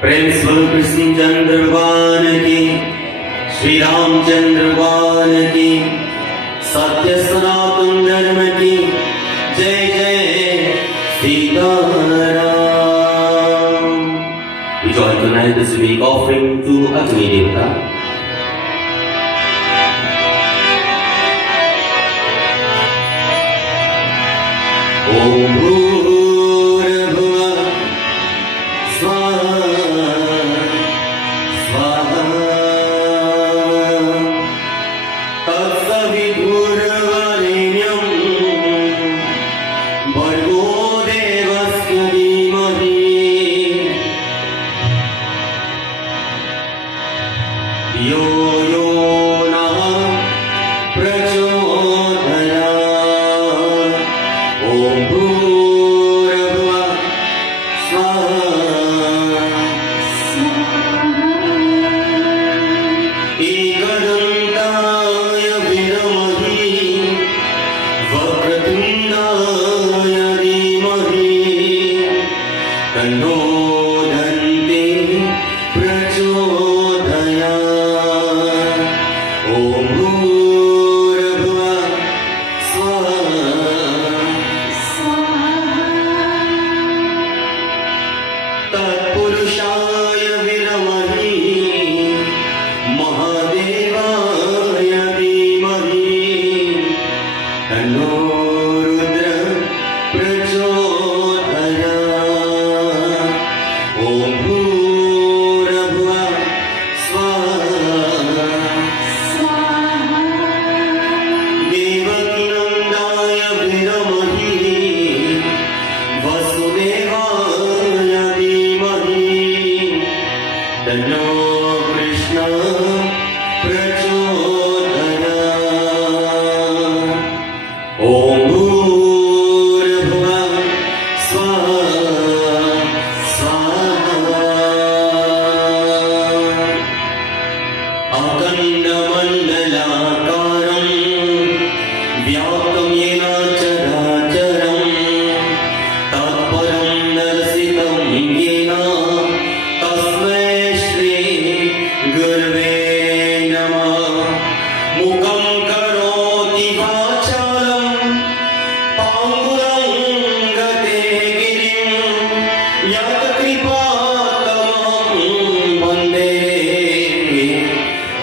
प्रेम स्वरूप कृष्ण चंद्र भगवान की, श्री रामचंद्र भगवान की, सत्य सनातन धर्म की जय जय Sitaram. We join tonight this week offering to Agni Devata. Om Bhurabhuva Swaha Swaha Tatsavidurvarenyam Bhargo Devasya Dhimahi Yo Yo Nah Prachodayat. Om Bhurabhuva Swaha Ekadantaya Viramahi Vakratundaya Dhimahi Tanno Dante Prachodayat. Om Bhurabhuva Swaha Tatpurushaya Viramahi Mahadevaya Dhimahi Tanno Rudra Prachodayat. Om Bhurabhuva Swaha Devakinandaya Viramahi Vasudevaya Dhimahi Tanno Krishna Prachodayat. Om Bhurabhuva Swaha Akandamandalakaram Vyaptam Yena Characharam Tatparam Darsitam Yena Tasmai Shri Gurave Namah. Mukam Karoti Vachalam Panguram Gate Girim Yat Kripatamam Vande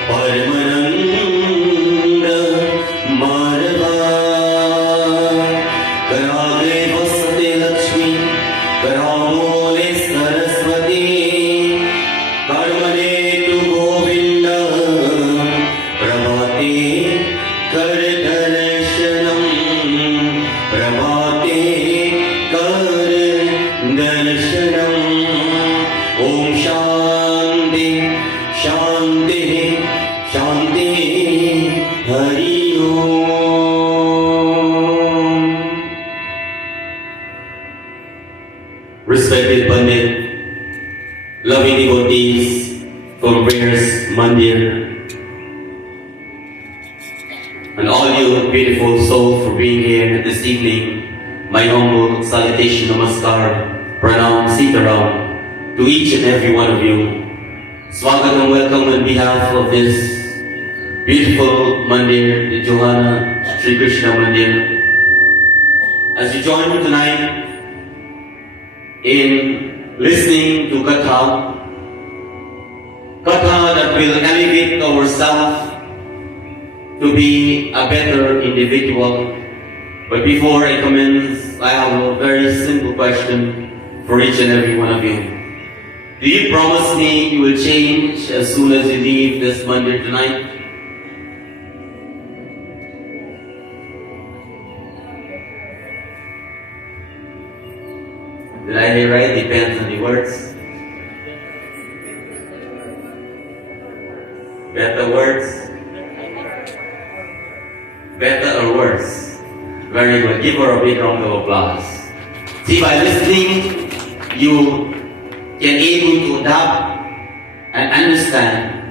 Paramananda Madhava. Karage Vasate Lakshmi Karamole Saraswati Karmane tu Govinda Prabhate Kar Darshanam Prabhate Kar Darshanam. Om Shanti Shanti Shanti Hari Om. Respected Pandit, loving devotees from various Mandir, and all you beautiful souls for being here this evening, my humble salutation, namaskar, pranam, sitaram to each and every one of you. Swagat and welcome on behalf of this beautiful Mandir, the Joanna Sri Krishna Mandir. As you join me tonight in listening to Katha that will elevate ourselves to be a better individual. But before I commence, I have a very simple question for each and every one of you. Do you promise me you will change as soon as you leave this Mandir tonight? Did I hear right? Depends on the words. Better words? Better or worse? Very good. Give her a big round of applause. See, by listening, you can able to adapt and understand.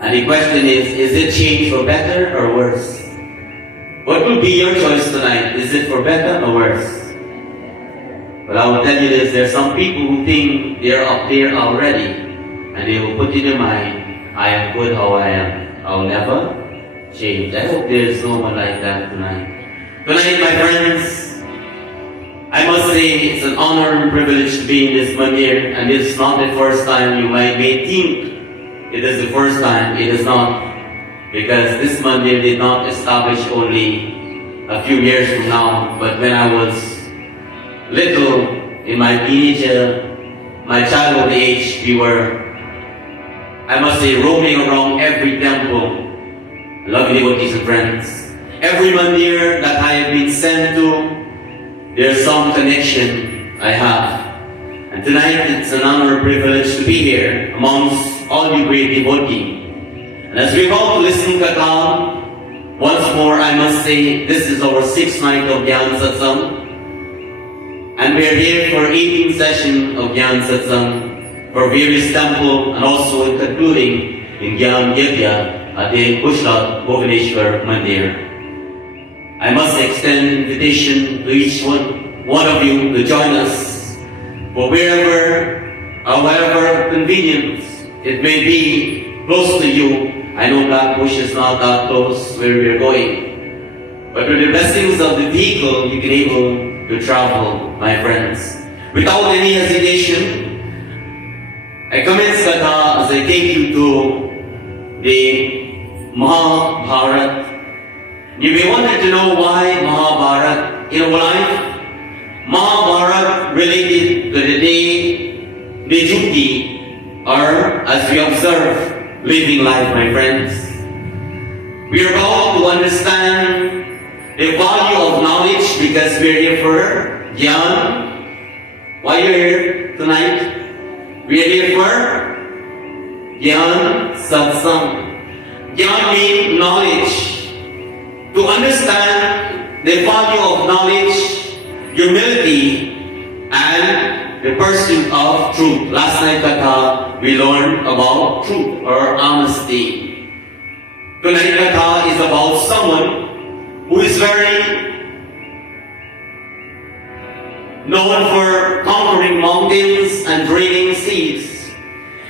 And the question is it change for better or worse? What will be your choice tonight? Is it for better or worse? Well, I will tell you this, there are some people who think they're up there already. and they will put in your mind, I am good how I am. I'll never change. I hope there's no one like that tonight. Tonight, my friends, I must say it's an honor and privilege to be in this Mandir, and it's not the first time. You may think it is the first time. It is not, because this Mandir did not establish only a few years from now, but when I was little, in my teenager, my childhood age, we were, I must say, roaming around every temple. Lovely devotees and friends. Every Mandir that I have been sent to, there's some connection I have. And tonight it's an honor and privilege to be here amongst all you great devotees. And as we're about to listen to Gyaan, once more I must say this is our 6th night of Gyaan Satsangh. And we're here for 18th session of Gyaan Satsangh for various temples, and also concluding in Gyaan Gevya at the Kushlat Bhuvaneshwar Mandir. I must extend invitation to each one of you to join us for wherever or wherever convenient it may be close to you. I know that bush is not that close where we are going, but with the blessings of the vehicle you can able to travel, my friends. Without any hesitation, I commence Katha as I take you to the Mahabharat. You may want to know why Mahabharat. In our life, Mahabharat related to the day, the duty, or as we observe, living life, my friends. We are about to understand the value of knowledge because we are here for Gyaan. Why are you here tonight? We are here for Gyaan Satsangh. Gyaan means knowledge. To understand the value of knowledge, humility, and the pursuit of truth. Last night, Katha, we learned about truth or honesty. Tonight, Katha is about someone who is very known for conquering mountains and draining seas.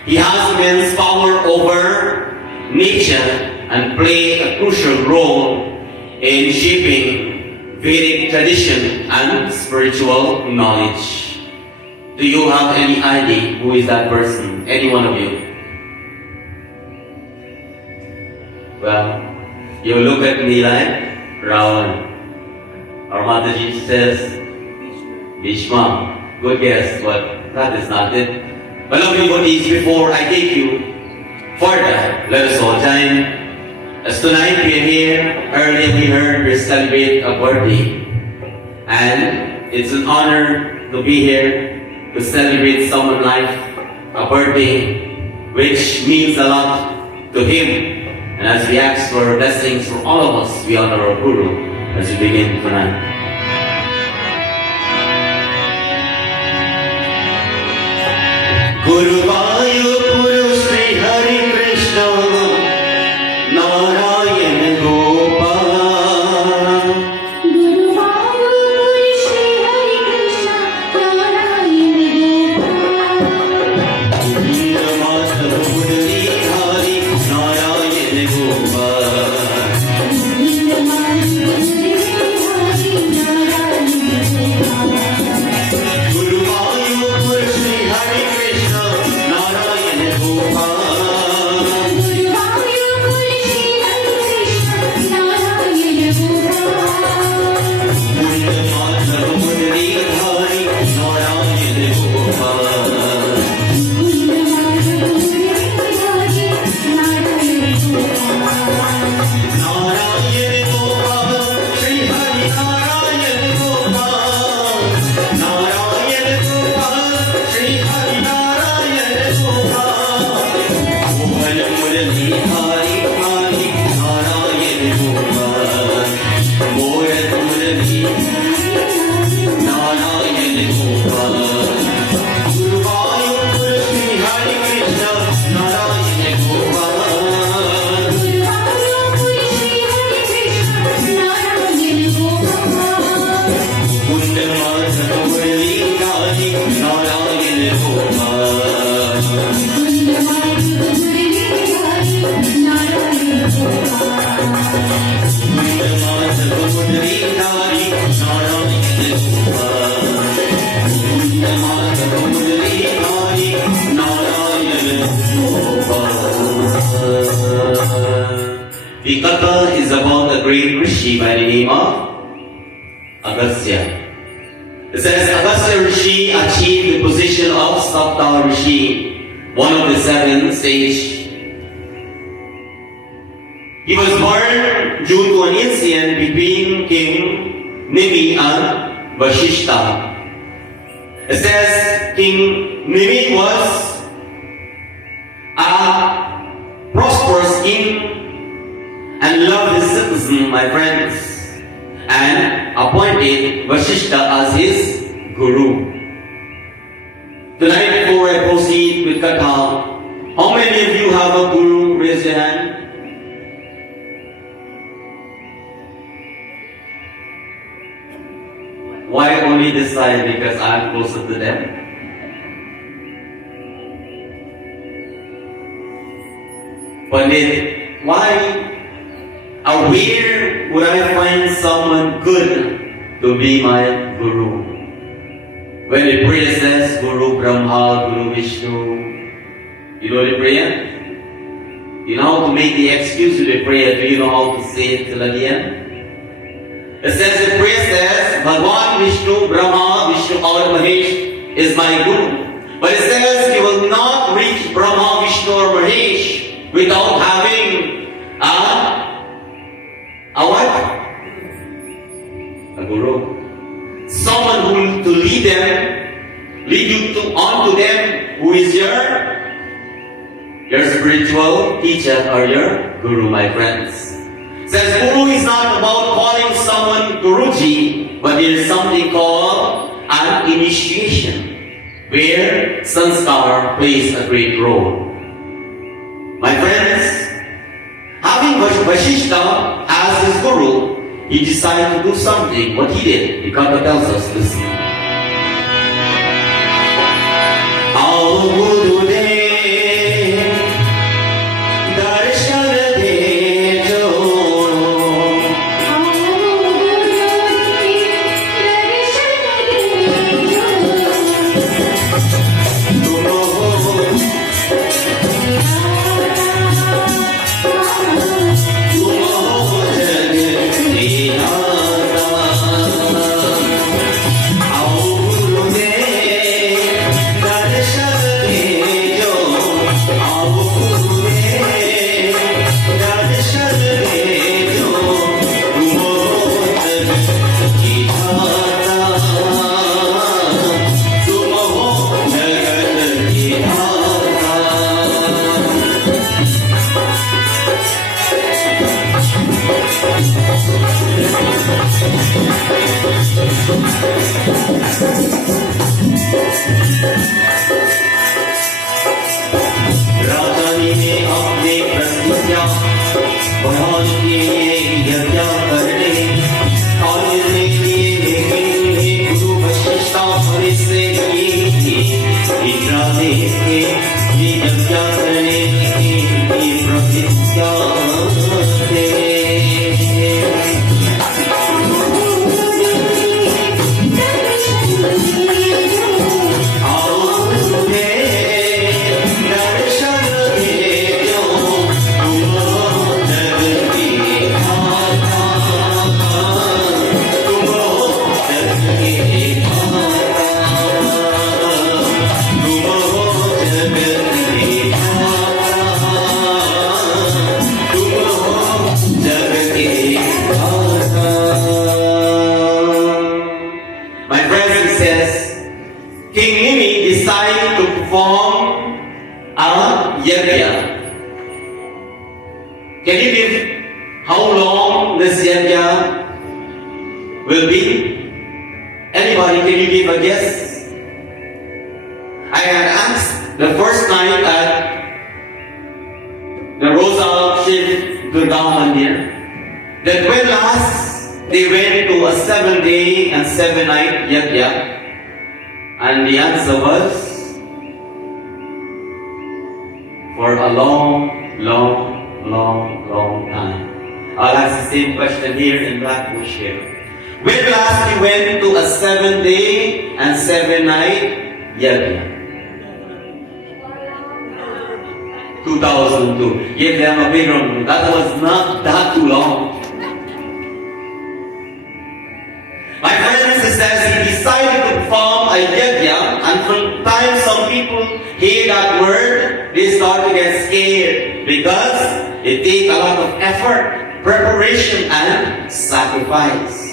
He has immense power over nature and play a crucial role in shaping Vedic tradition and spiritual knowledge. Do you have any idea who is that person? Any one of you? Well, you look at me like Ravan. Our Mataji says Bhishma. Good guess, but that is not it. But lovely devotees, before I take you further, let us all join. As tonight we are here, earlier we heard we celebrate a birthday. And it's an honor to be here to celebrate someone's life, a birthday, which means a lot to him. And as we ask for blessings for all of us, we honor our Guru as we begin tonight. Guru Vayu Guru Sri Hari Krishna Narayan Gopal. Guru Vayu Guru Sri Hari Krishna Narayan Gopal. Veera Mata Murali Hari Narayan Gopal. Veera Mata Murali Hari Narayan Gopal. Guru Vayu Guru Sri Hari Krishna The katha is about a great rishi by the name of Agastya. It says Agastya Rishi achieved the position of Sapta Rishi, one of the 7 sages. He was born due to an incident between King Nimi and Vashishta. It says King Nimi was a prosperous king and loved his citizens, my friends, and appointed Vashishta as his guru. Tonight, before I proceed with Katha, how many of you have a guru? Raise your hand. Why only this side? Because I'm closer to them. Pandit, why? Where would I find someone good to be my guru? When the prayer says Guru Brahma, Guru Vishnu, you know the prayer? You know how to make the excuse to the prayer. Do you know how to say it till the end? It says, the prayer says, Bhagwan Vishnu, Brahma, Vishnu or Mahesh is my Guru. But it says, you will not reach Brahma, Vishnu or Mahesh without having a what? A Guru. Someone who to lead you on to them, who is your spiritual teacher or your Guru, my friends. Says Guru is not about calling someone Guruji, but there is something called an initiation, where sanskar plays a great role. My friends, having Vashishta as his Guru, he decided to do something. What he did, the Katha tells us, listen. Our Guru Can you give how long this yajna will be? Anybody, can you give a guess? I had asked the first night at the Rosa Shiv Durga Mandir that when last they went to a 7-day and 7-night yajna, and the answer was for a long time. I'll ask the same question here in Blackbush here. When last you went to a 7-day and 7-night yajna? 2002. Give them a big round. That was not that too long. My friends, it says he decided to perform a yajna, and from time some people hear that word, they start to get scared because it takes a lot of effort, preparation, and sacrifice.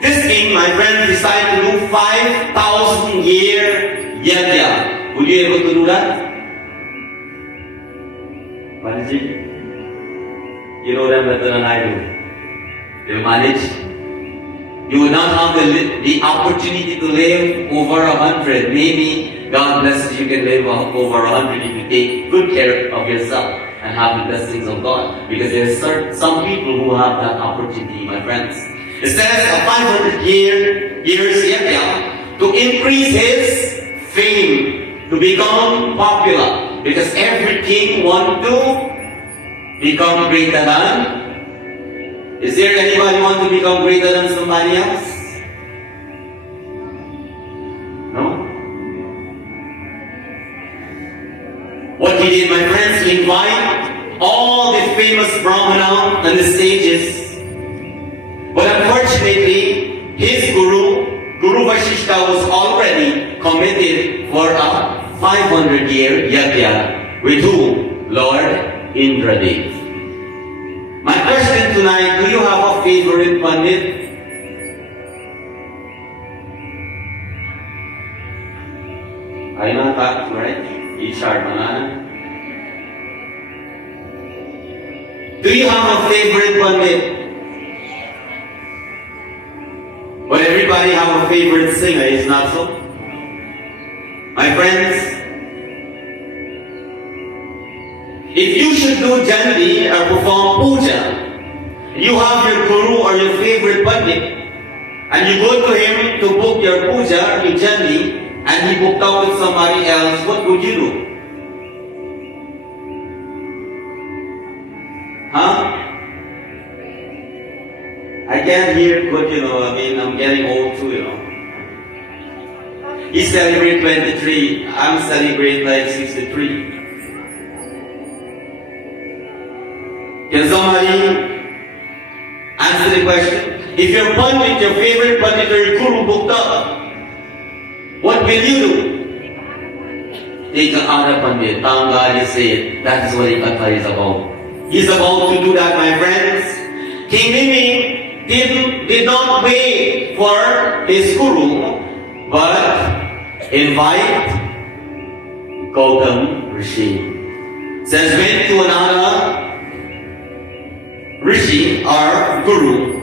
This king, my friends, decided to do 5,000 year yajna. Would you be able to do that? Pandit, you know them better than I do. They manage. You will not have the opportunity to live over 100. Maybe God blesses you can live over 100 if you take good care of yourself and have the blessings of God. Because there are some people who have that opportunity, my friends. It says a 500 years yajna to increase his fame, to become popular. Because every king wants to become greater than. Is there anybody want to become greater than somebody else? No? What he did, my friends, he invited all the famous Brahmana on the stages. But unfortunately, his Guru Vasishta was already committed for a 500-year yajna. With who? Lord Indradev. My question tonight, do you have a favorite Pandit? I know that, right? Ishar Manana. Do you have a favorite Pandit? But everybody have a favorite singer, is not so? My friends, if you should do jandi or perform puja, you have your guru or your favorite pandit, and you go to him to book your puja, your jandi, and he booked out with somebody else, what would you do? Huh? I can't hear good, I'm getting old too, He celebrates 23, I'm celebrating like 63. Can somebody answer the question? If your pandit, your favorite pandit or your guru booked up, what will you do? Take another pandit. Tanggali said, that is what Ikatha is about. He's about to do that, my friends. King Mimi did not wait for his guru, but invite Gautam Rishi. Says went to another Rishi or Guru,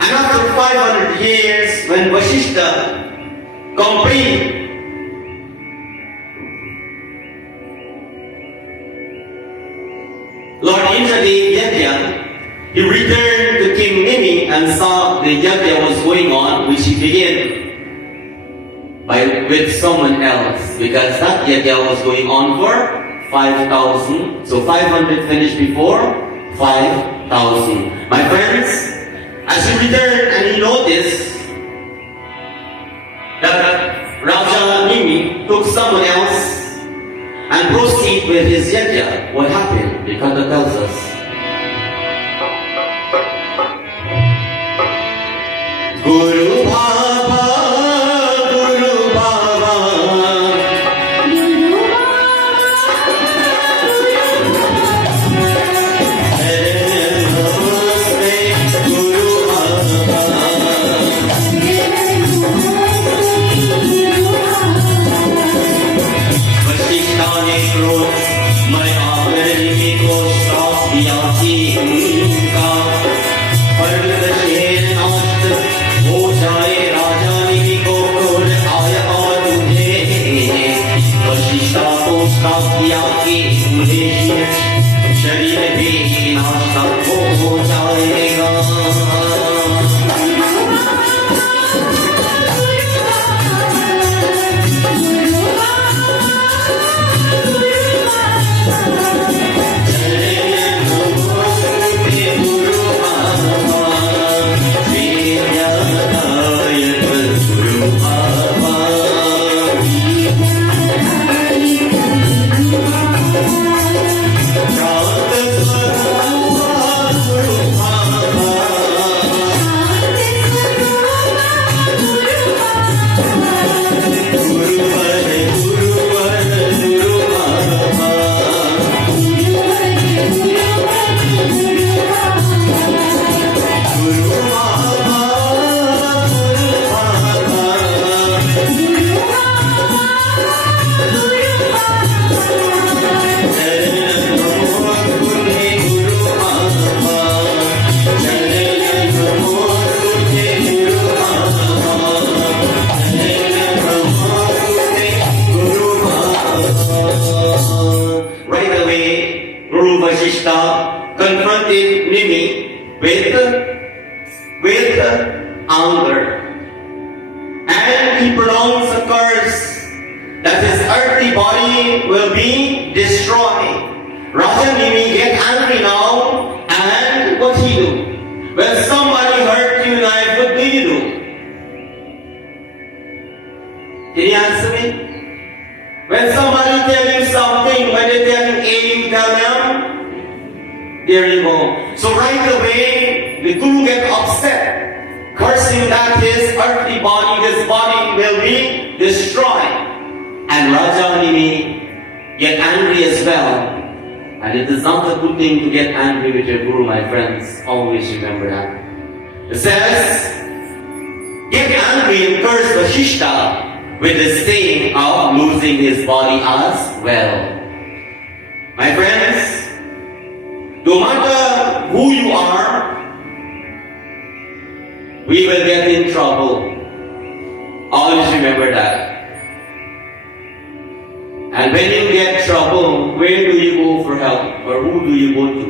and after 500 years, when Vasishta complete Lord Indradev yajna, he returned to King Nimi and saw the yajna was going on, which he began with someone else, because that yajna was going on for 5,000. So 500 finished before 5,000. My friends, as he returned and he noticed that Raja Nimi took someone else and proceed with his yajna, what happened? The Kanda tells us. Guru Baba, Guru Baba, Guru शरीर भी नाश हो जाएगा। Vashishta confronted Nimi with anger. And he pronounced a curse that his earthly body will be destroyed. Raja Nimi get angry now, and what he do? When somebody hurt you, like, what do you do? Can you answer me? When somebody tell you something, when they tell you A, you tell them, there you go. So right away, the Guru get upset, cursing that his earthly body, his body will be destroyed. And Raja Nimi get angry as well. And it is not a good thing to get angry with your Guru, my friends. Always remember that. It says, get angry and curse Vashishta with the stain of losing his body as well. My friends, no matter who you are, we will get in trouble. Always remember that. And when you get trouble, where do you go for help? Or who do you go to?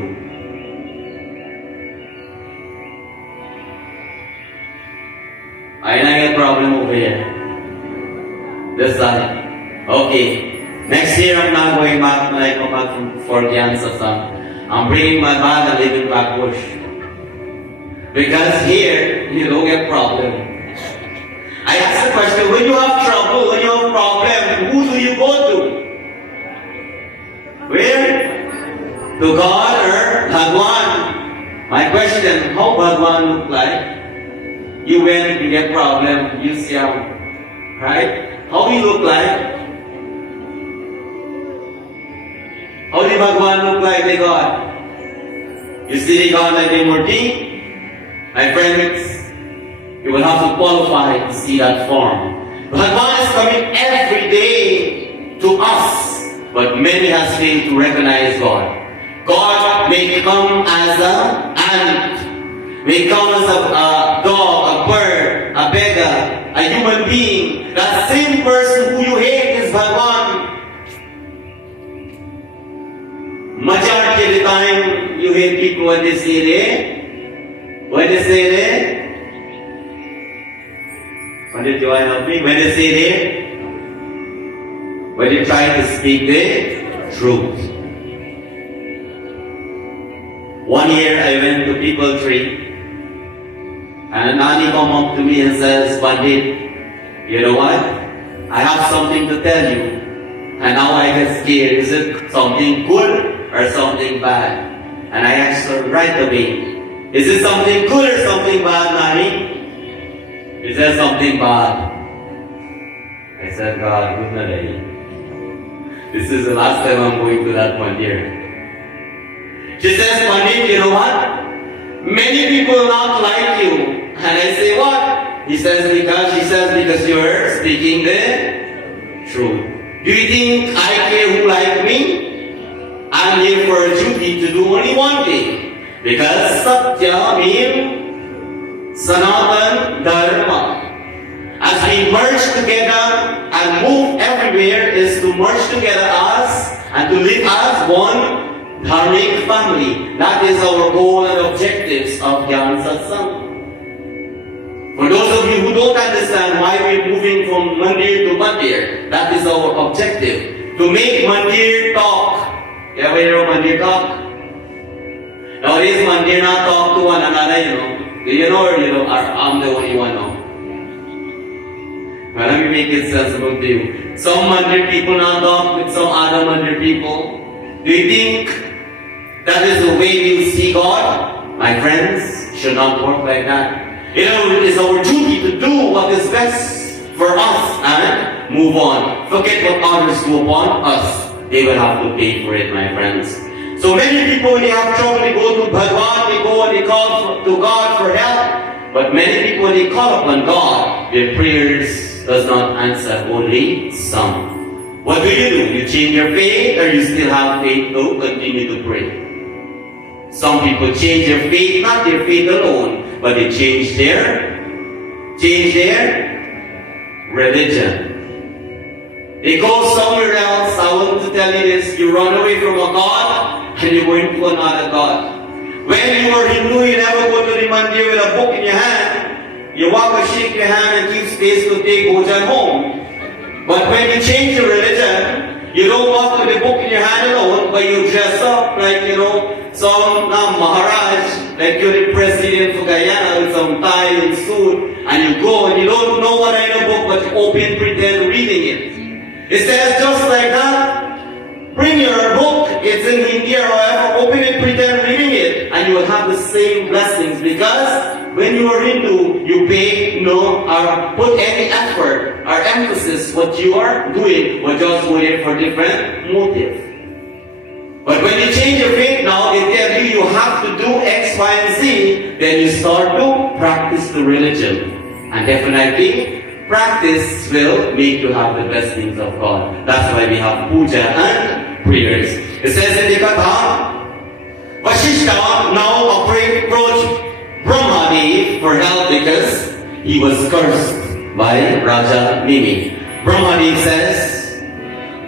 I get a problem over here. This side. Okay. Next year I'm not going back when I come back for Gyaan Satsangh. I'm bringing my bag and leaving back bush. Because here, you don't get problem. I ask the question, when you have trouble, when you have problem, who do you go to? Where? To God or Bhagwan? My question, how Bhagwan look like? You went, you get problem, you see him, right? How he look like? How did Bhagwan look like the God? You see the God like the Murti? My friends, you will have to qualify to see that form. Bhagwan is coming every day to us, but many has failed to recognize God. God may come as an ant, may come as a dog, a bird, a beggar, a human being. That same person who you hate is Bhagwan. Majority of the time, you hate people when they say they. When they say they. Pandit Joanna, help me. When they say they. When they try to speak the truth. One year I went to People Tree. And a Nani come up to me and says, Pandit, you know what? I have something to tell you. And now I get scared. Is it something good or something bad? And I asked her right away, is it something good or something bad, Nani? She said something bad. I said, God, good night. This is the last time I'm going to that Mandir. She says, Pandit, you know what? Many people not like you. And I say, what? He says, because you're speaking the truth. Do you think I care who like me? I'm here for a duty to do only one thing. Because Satya means Sanatan Dharma. As we merge together and move everywhere is to merge together us and to live as one dharmic family. That is our goal and objectives of Gyaan Satsangh. For those of you who don't understand why we're moving from Mandir to Mandir, that is our objective. To make Mandir talk. You ever hear of Mandir talk? Nowadays, Mandir not talk to one another, you know. Do you know or you know? I'm the only one now. Well, let me make it sensible to you. Some Mandir people not talk with some other Mandir people. Do you think that is the way we see God? My friends, should not work like that. You know, it is our duty to do what is best for us and move on. Forget what others do upon us. They will have to pay for it, my friends. So many people, when they have trouble, they go to Bhagwan, they go and they call to God for help. But many people, when they call upon God, their prayers does not answer, only some. What do? You change your faith, or you still have faith to continue to pray? Some people change their faith, not their faith alone, but they change their religion. They go somewhere else. I want to tell you this, you run away from a God, and you're going to another God. When you were Hindu, you never go to the Mandir with a book in your hand. You walk and shake your hand and keep space to take Gyaan home. But when you change your religion, you don't walk with a book in your hand alone, but you dress up like, some Maharaj, like you're the president for Guyana with some tie and suit, and you go and you don't know what in the book, but you open, pretend reading it. It says just like that, bring your book, it's in Hindi or whatever, open it, pretend reading it, and you will have the same blessings, because when you are Hindu, you pay or put any effort or emphasis what you are doing, but just doing it for different motives. But when you change your faith now, they tell you have to do X, Y, and Z, then you start to practice the religion. And definitely, practice will make you have the blessings of God. That's why we have puja and prayers. It says in the Katha, Vashishta now approached Brahmadev for help because he was cursed by Raja Mimi. Brahmadev says,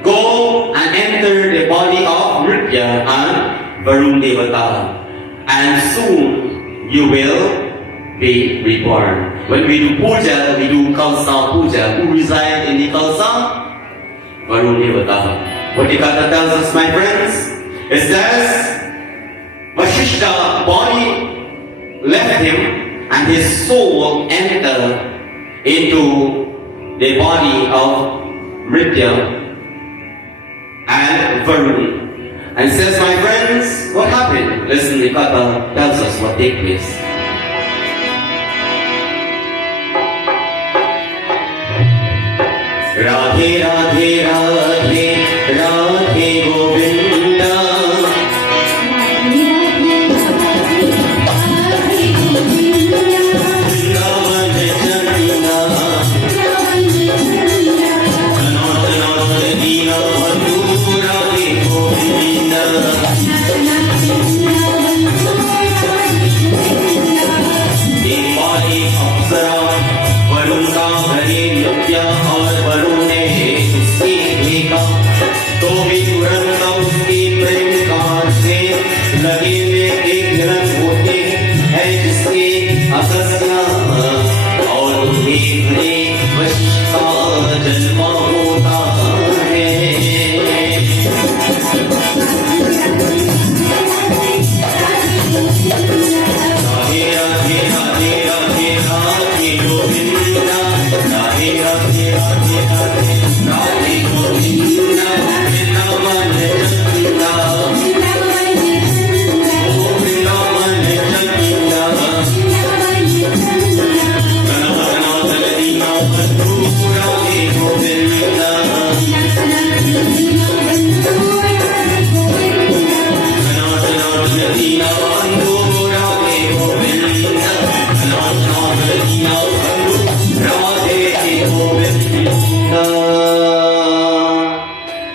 go and enter the body of Nritya and Varun Devata, and soon you will be reborn. When we do puja, we do Kalsa puja. Who reside in the Kalsa? Varun Devata. What the Katha tells us, my friends, it says, Vashishta body left him and his soul entered into the body of Nritya and Varun. And says, my friends, what happened? Listen, the Katha tells us what took place. Radhe, Radhe, Radhe, Radhe Govinda.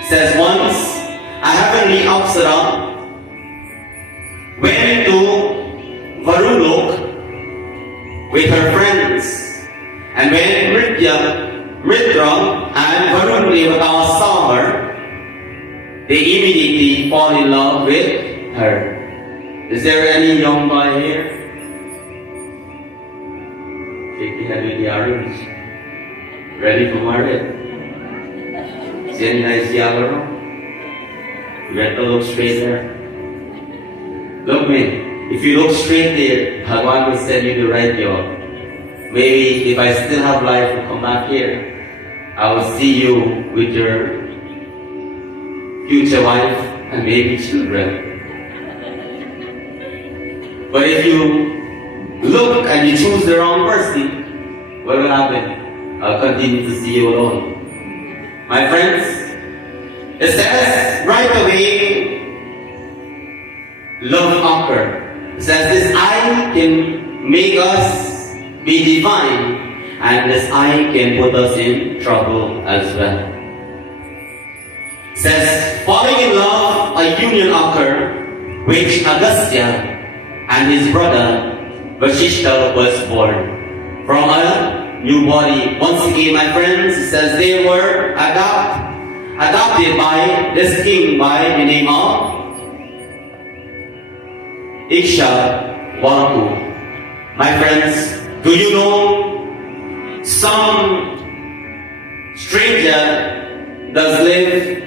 Says once, a heavenly Apsara went to Varulok with her friends, and when Mitra and Varun Devata saw her, they immediately fall in love with her. Is there any young boy here? Shake your head with the orange. Ready for marriage? See any nice yellow? You have to look straight there. Look, man, if you look straight there, Bhagwan will send you the right job. Maybe if I still have life to come back here, I will see you with your future wife and maybe children. But if you look and you choose the wrong person, what will happen? I'll continue to see you alone. My friends, it says right away, love occur. It says this eye can make us be divine, and this eye can put us in trouble as well. It says, falling in love, a union occurred, which Agastya and his brother Vashishta was born from a new body. Once again, my friends, it says they were adopted by this king by the name of Isha Wanku. My friends, do you know some stranger does live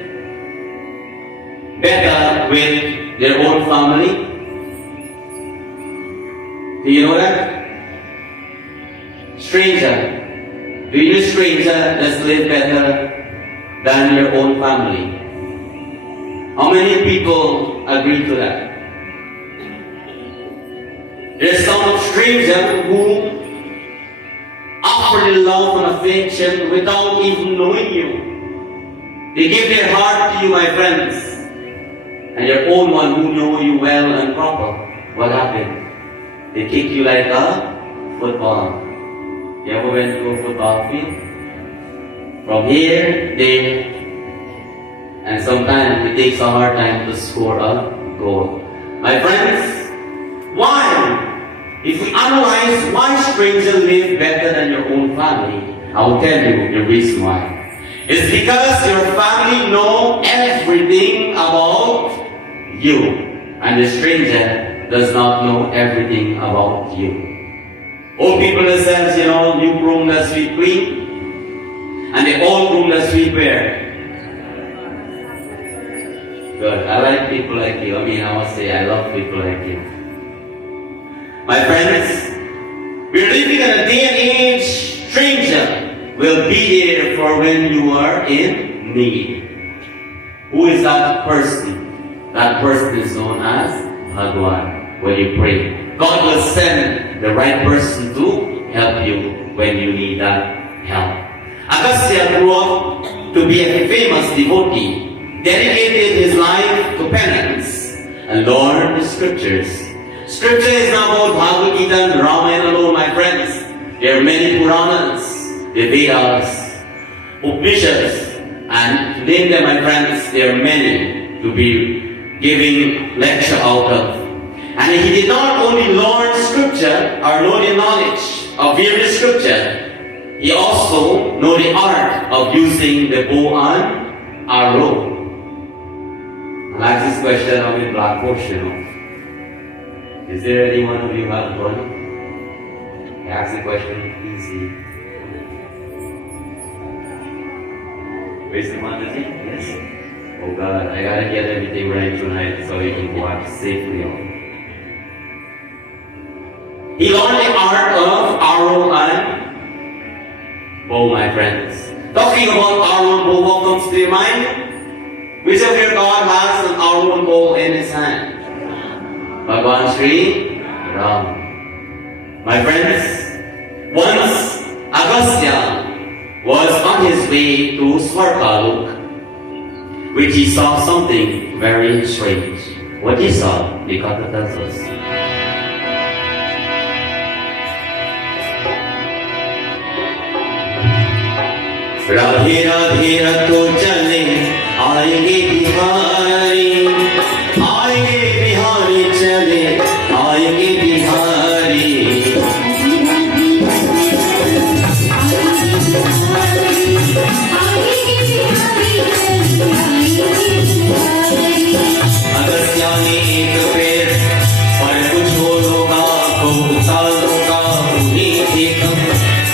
better with their own family? Do you know that? Stranger. Do you know stranger does live better than your own family? How many people agree to that? There's some stranger who offer the love and affection without even knowing you. They give their heart to you, my friends. And your own one who know you well and proper, what happened? They kick you like a football. You ever went to a football field? From here, there, and sometimes it takes a hard time to score a goal. My friends, why? If we analyze why strangers live better than your own family, I will tell you the reason why. It's because your family know everything about you, and the stranger does not know everything about you. Old people themselves, new broom that sweep clean, and the old broom that sweep bare. Good. I like people like you. I must say I love people like you. My friends, we're living in a day and age, stranger will be there for when you are in need. Who is that person? That person is known as Bhagwan. When you pray, God will send the right person to help you when you need that help. Agastya grew up to be a famous devotee, dedicated his life to penance and learned the scriptures. Scripture is not about Bhagavad Gita and Ramayana alone, my friends. There are many Puranas, the Vedas, Upanishads, and to name them, my friends, there are many to be giving lecture out of. And he did not only learn scripture or know the knowledge of various scripture, he also know the art of using the bow and arrow. I'll ask this question of the black portion. Is there any one of you who have one? Ask the question easy. Where's the Mandir? Yes. Oh God, I gotta get everything right tonight so you can go out safely. He learned the art of arrow and bow, my friends. Talking about arrow and bow, what comes to your mind? Which of your God has an arrow and bow in his hand? Bhagwan Sri Ram. My friends, once Agastya was on his way to Svartalok, which he saw something very strange. What he saw, the Katha tells us. Radhe Radhe Rato Chale, Aayenge Bihari, Aayenge Bihari Chale, Aayenge Bihari. Agastya ne ek ped पर कुछ होगा को सालों का उन्हीं देखा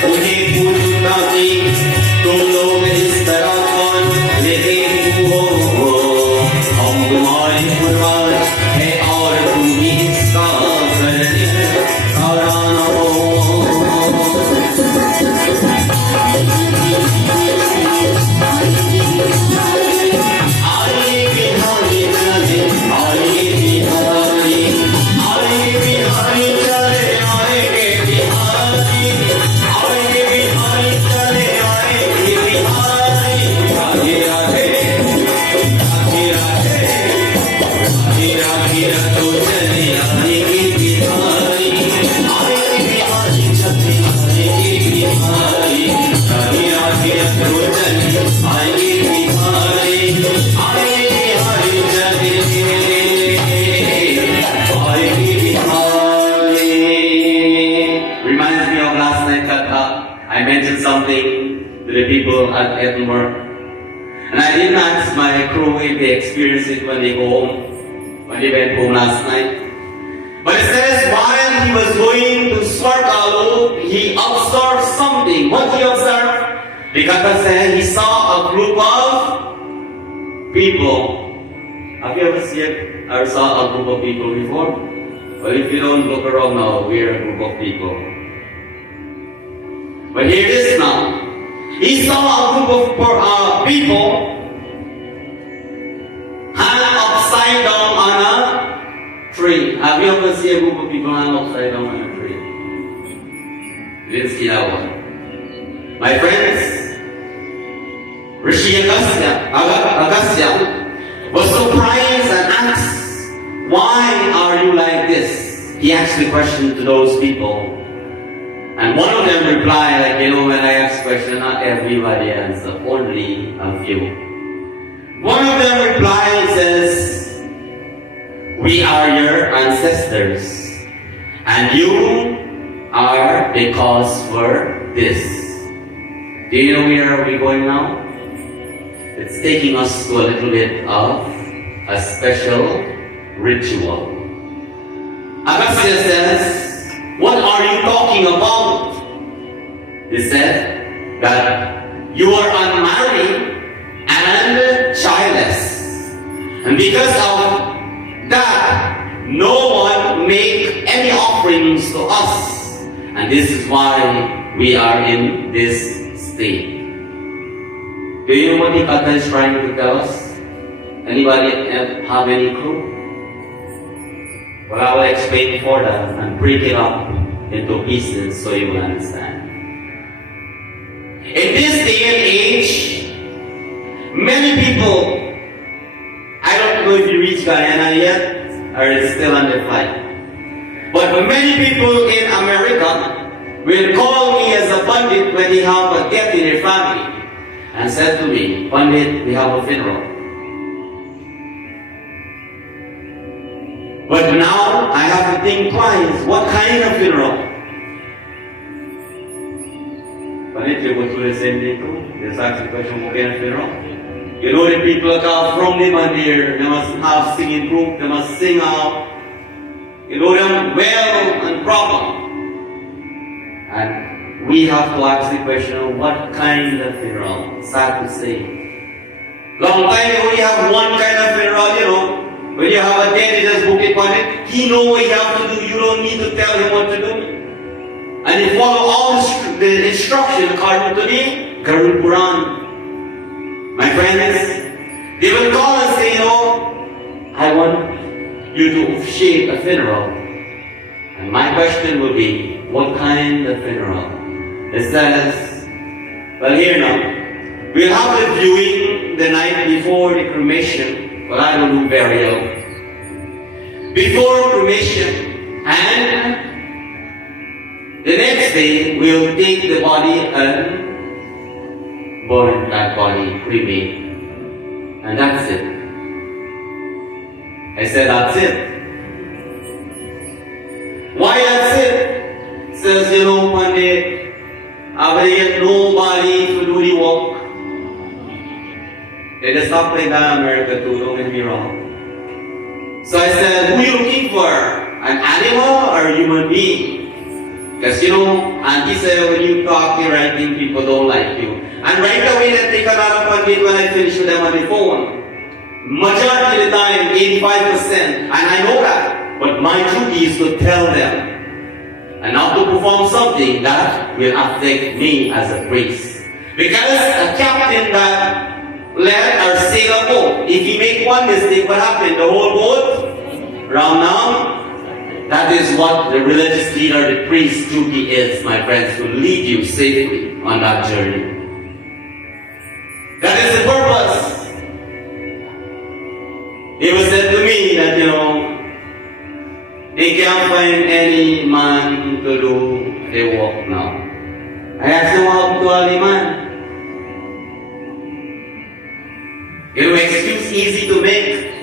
उन्हें पूछना कि तुम लोग इस तरह कौन लेते हो हम तुम्हारे पूर्वज है और तुम ही इसका करने कारण हो आइए बिहारी चले आइए बिहारी आइए बिहारी चले आएंगे बिहारी आइए बिहारी चले आएंगे बिहारी राधे राधे राधे राधे राधे राधे तो चले आएंगे बिहारी आएंगे बिहारी चले आएंगे बिहारी राधे राधे तो चले आएंगे बिहारी आएंगे बिहारी चले आएंगे Bihari. Reminds me of last night Katha. I mentioned something to the people at Edinburgh. And I didn't ask my crew if they experienced it when they go home, when they went home last night. But it says while he was going to Swargalu, he observed something. What he observed? Because he saw a group of people. Have you ever seen or saw a group of people before? Well, if you don't look around now, we're a group of people. But here it is now. He saw a group of people hang upside down on a tree. Have you ever seen a group of people hang upside down on a tree? You didn't see that one. My friends, Rishi Agastya was surprised and asked, "Why are you like this?" He asked the question to those people. And one of them replied, like, when I ask questions, not everybody answers, only a few. One of them replied, says, "We are your ancestors, and you are the cause for this." Do you know where are we going now? It's taking us to a little bit of a special ritual. Agastya says, "What are you talking about?" He said that you are unmarried and childless. And because of that, no one make any offerings to us. And this is why we are in this state. Do you know what the Kata is trying to tell us? Anybody have any clue? Well, I will explain for that and break it up into pieces so you will understand. In this day and age, many people, I don't know if you reached Gyaan yet, or it's still on the flight, but many people in America will call me as a Pandit when they have a death in their family and said to me, "Pandit, we have a funeral." But now I have to think twice, what kind of funeral? Pandit, you go through the same thing too? Just ask the question, what kind of funeral? You know the people come from the Mandir, they must have singing group, they must sing out. You know them well and proper. And we have to ask the question, what kind of funeral? Sad to say. Long time ago, you have one kind of funeral, when you have a dead, you just book it on it. He knows what you have to do. You don't need to tell him what to do. And you follow all the instructions according to the Garud Puran. My friends, they will call and say, I want you to officiate a funeral. And my question will be, what kind of funeral? It says, well, here now, we'll have the viewing the night before the cremation, but I will do burial. Before cremation, and the next day, we'll take the body and burn that body, cremate. And that's it. I said, that's it. Why that's it? Says, Pandit, I will get nobody to do the work. They just stop like that in America too, don't get me wrong. So I said, who are you looking for? An animal or a human being? Because Auntie said when you talk, you're writing, people don't like you. And right away they take another Pandit when I finish with them on the phone. Majority of the time, 85%. And I know that. But my duty is to tell them. And not to perform something that will affect me as a priest. Because a captain that led or sail a boat, if he make one mistake, what happened? The whole boat round now. That is what the religious leader, the priest's duty is, my friends, to lead you safely on that journey. That is the purpose. It was said to me that, they can't find any man to do the work now. I asked him how to all the man. Excuse easy to make.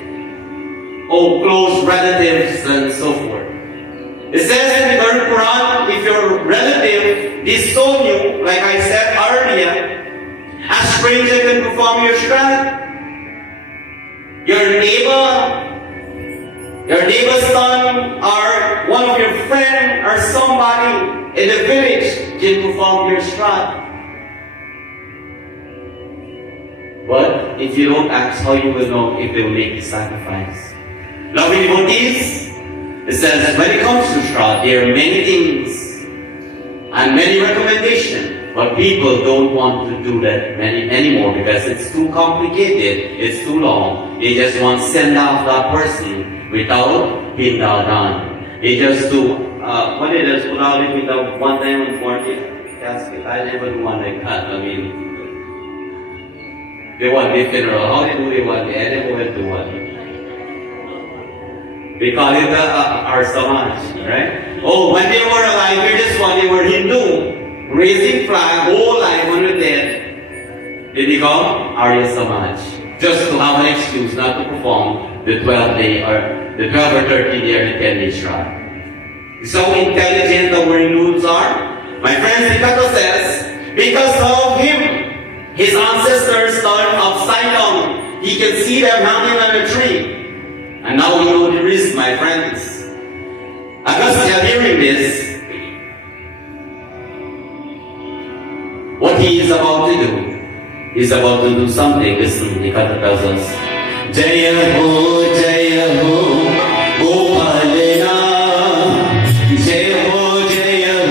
Close relatives and so forth. It says in the Garud Puran, if your relative disown you, like I said earlier, a stranger can perform your shroud. Your neighbor your neighbor's son or one of your friends or somebody in the village can perform your shroud. But if you don't ask, how you will know if they will make the sacrifice? Loving devotees, it says when it comes to shroud, there are many things and many recommendations, but people don't want to do that anymore because it's too complicated, it's too long. They just want to send off that person without being done. They just do, what they just put out it with a one-time casket. I never do one like that. I mean, they want the funeral. How they do they want it? I never went to one. They call it our Samaj, right? Oh, when they were alive, here this one, they were Hindu, raising flag, whole life when they're dead. They become Arya Samaj, just to have an excuse not to perform the 12-day or the 12 or 13-day or the 10-day shrine. So intelligent our Hindus are. My friend Sikato says, because of him, his ancestors turned upside down. He can see them hanging on a tree. And now you know the risk, my friends. Agastya hearing this, what he is about to do, he's about to do something. Listen, the Katha tells us, Jaya ho, Gopalena, Jaya ho, Narayana.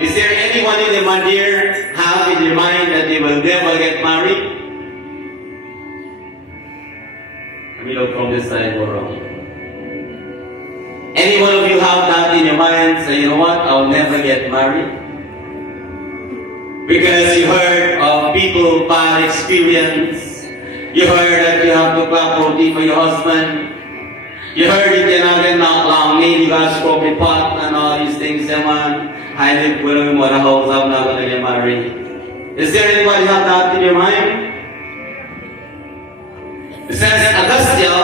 Is there anyone in the Mandir have in their mind that they will never get married? Let me look from this side, go around. Any one of you have that in your mind, say, you know what, I'll never get married? Because you heard of people bad experience. You heard that you have to clap roti for your husband. You heard you cannot get knocked long, maybe you got stroke the pot and all these things, yeah, man. I live with him in a house, I'm not going to get married. Is there anybody have that in your mind? It says Agastya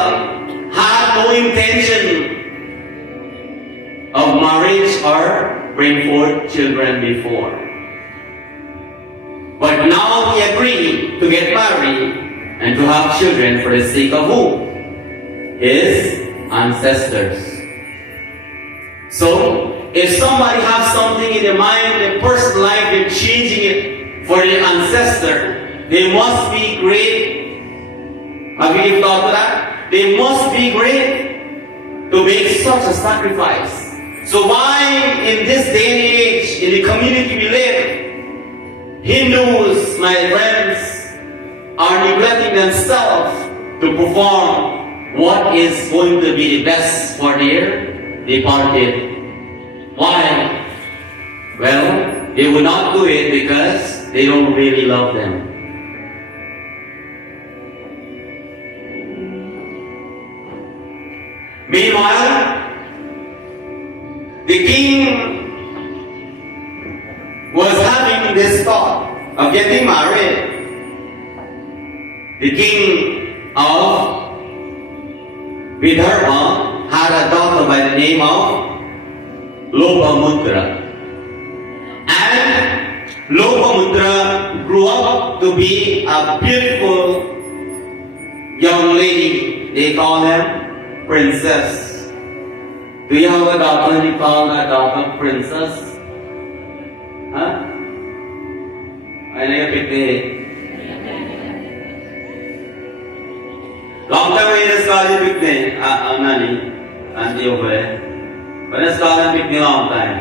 had no intention of marriage or bring forth children before. But now he agreed to get married and to have children for the sake of who? His ancestors. So, if somebody has something in their mind, their personal life, they're changing it for their ancestor, they must be great. Have you given thought to that? They must be great to make such a sacrifice. So why in this day and age, in the community we live, Hindus, my friends, are neglecting themselves to perform what is going to be the best for their departed. Why? Well, they will not do it because they don't really love them. Meanwhile, the king was having this thought of getting married. The king of Vidarbha had a daughter by the name of Lopamudra. And Lopamudra grew up to be a beautiful young lady, they call them princess. Do you have a daughter and you call that daughter princess? Huh? I know you picked it. Long time I just called you picked it. Nani? Auntie over there. But I called him picked it long time.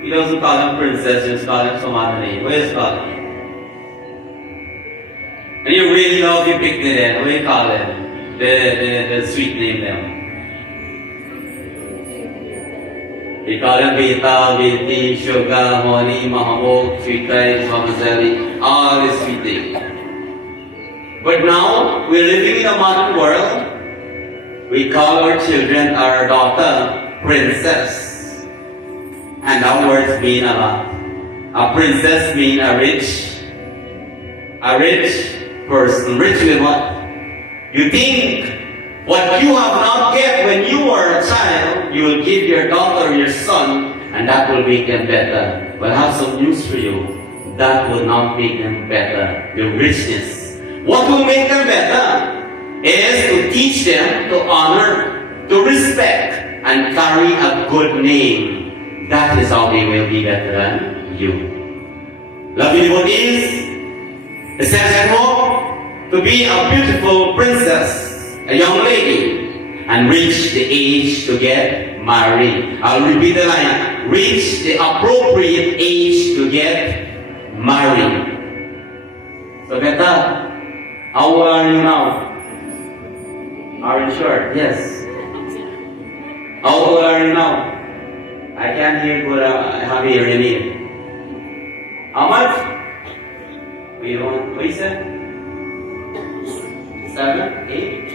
He doesn't call him princess, he just call him some other name. What is it called? And you really love you picked it then. What do you call them? The sweet name them. You call them Beta, Viti, Sugar, Honey, Mahamok, Sweet Rice, Mamazeli, all the sweet things. But now, we're living in a modern world. We call our children, our daughter, princess. And that words mean a lot. A princess means a rich person. Rich with what? You think what you have not get when you were a child, you will give your daughter or your son, and that will make them better. But I have some news for you. That will not make them better. The richness. What will make them better is to teach them to honor, to respect, and carry a good name. That is how they will be better than you. Lovely devotees, it says more to be a beautiful princess, a young lady, and reach the age to get married. I'll repeat the line. Reach the appropriate age to get married. So Beta, how old are you now? Are you sure? Yes. How old are you now? I can't hear good. I have hearing aid. How much? What you said? 7, 8,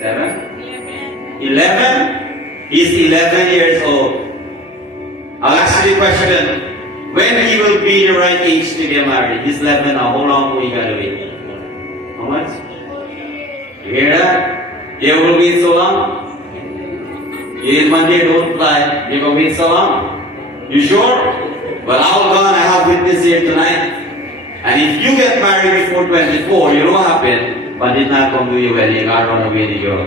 7, 11. He's 11 years old. I'll ask you the question. When he will be the right age to get married? He's 11 now. How long will he gotta wait? How much? You hear that? You will wait so long? You Mandir, don't fly. You gonna wait so long? You sure? Well, how gone? I have witness here tonight. And if you get married before 24, you know what happened? Pandit not come to your wedding. I run away the girl.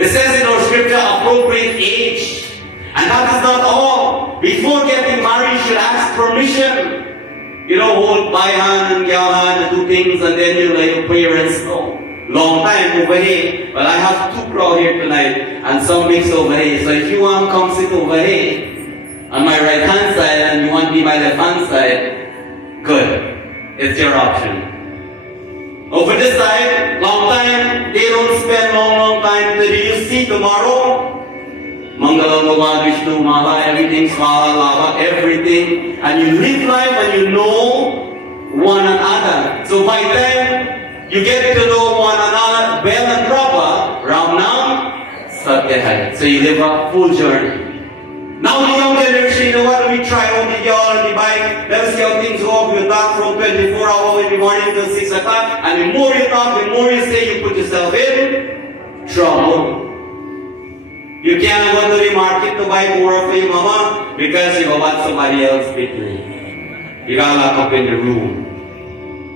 It says in our scripture, appropriate age. And that is not all. Before getting married, you should ask permission. You know, hold by hand and Gyaan and do things, and then you let your parents know. Long time over here, but I have 2 crowd here tonight and some mix over here. So if you want to come sit over here on my right hand side and you want to be my left hand side, good. It's your option. Over this side, long time, they don't spend long time. Do you see tomorrow? Mangala Bhagavan Vishnu Mala, everything, Swala Lava, everything. And you live life and you know one another. So by then, you get to know one another well and proper. Ram Nam, Satyahai. So you live a full journey. Now the young generation, you know what? We try on the girl and the bike. Let's see how things go. We talk from 24 hours in the morning till 6 o'clock. And the more you talk, the more you say, you put yourself in trouble. You can't go to the market to buy more for your mama because you want somebody else picking. You got locked up in the room.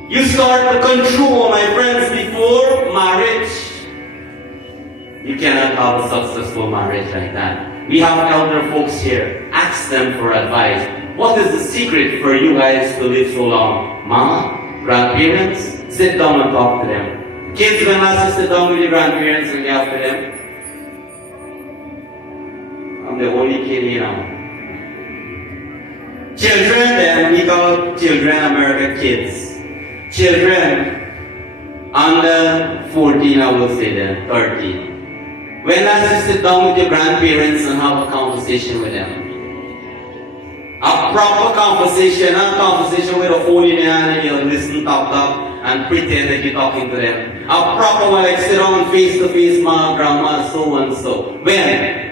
You start to control, my friends, before marriage. You cannot have a successful marriage like that. We have elder folks here. Ask them for advice. What is the secret for you guys to live so long? Mama? Grandparents? Sit down and talk to them. Kids will not sit down with your grandparents and yell for them. I'm the only kid here now. Children, then we call children American kids. Children under 14, I will say then, 13. When last you sit down with your grandparents and have a conversation with them? A proper conversation, not a conversation with a phone in your hand and you listen, talk, and pretend that you're talking to them. A proper one, like sit down face to face, ma, grandma, so and so. When?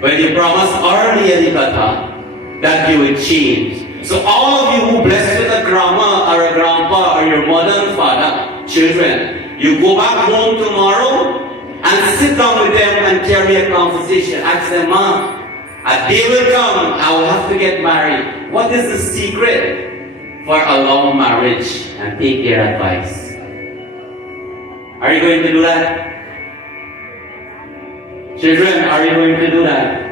When you promise early Adhikatha that you will change. So all of you who blessed with a grandma or a grandpa or your mother and father, children, you go back home tomorrow and sit down with them and carry a conversation. Ask them, Ma, A day will come, I will have to get married. What is the secret for a long marriage? And take their advice. Are you going to do that? Children, are you going to do that?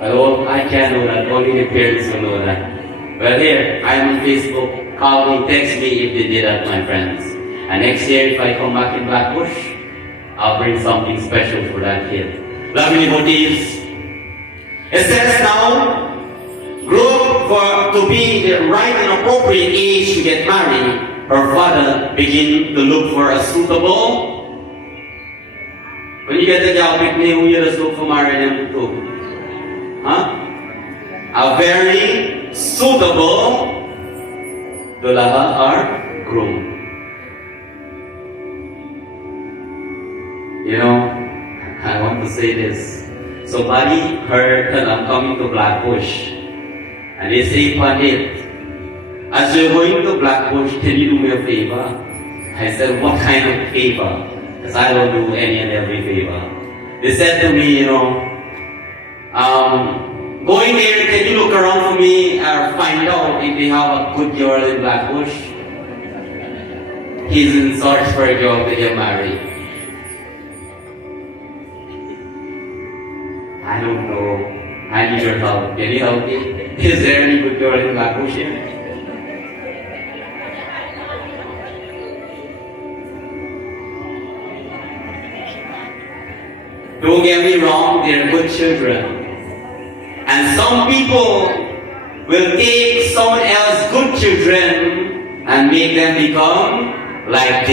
I can't know that. Only the parents will know that. Well, here, I am on Facebook. Call me, text me if they did that, my friends. And next year, if I come back in Blackbush, I'll bring something special for that kid. Lovely devotees. It says now, grow up to be the right and appropriate age to get married. Her father begin to look for a suitable. When you get the job, you just look for marriage too. Huh? A very suitable dulaha or groom. You know, I want to say this. Somebody heard that I'm coming to Blackbush, and they say, Pandit, as you're going to Blackbush, can you do me a favor? I said, what kind of favor? Because I don't do any and every favor. They said to me, going there, can you look around for me or find out if they have a good girl in Blackbush? He's in search for a girl to get married. I don't know. I need your help. Can you help me? Is there any good girl in Blackbush here? Don't get me wrong, they're good children. And some people will take someone else's good children and make them become like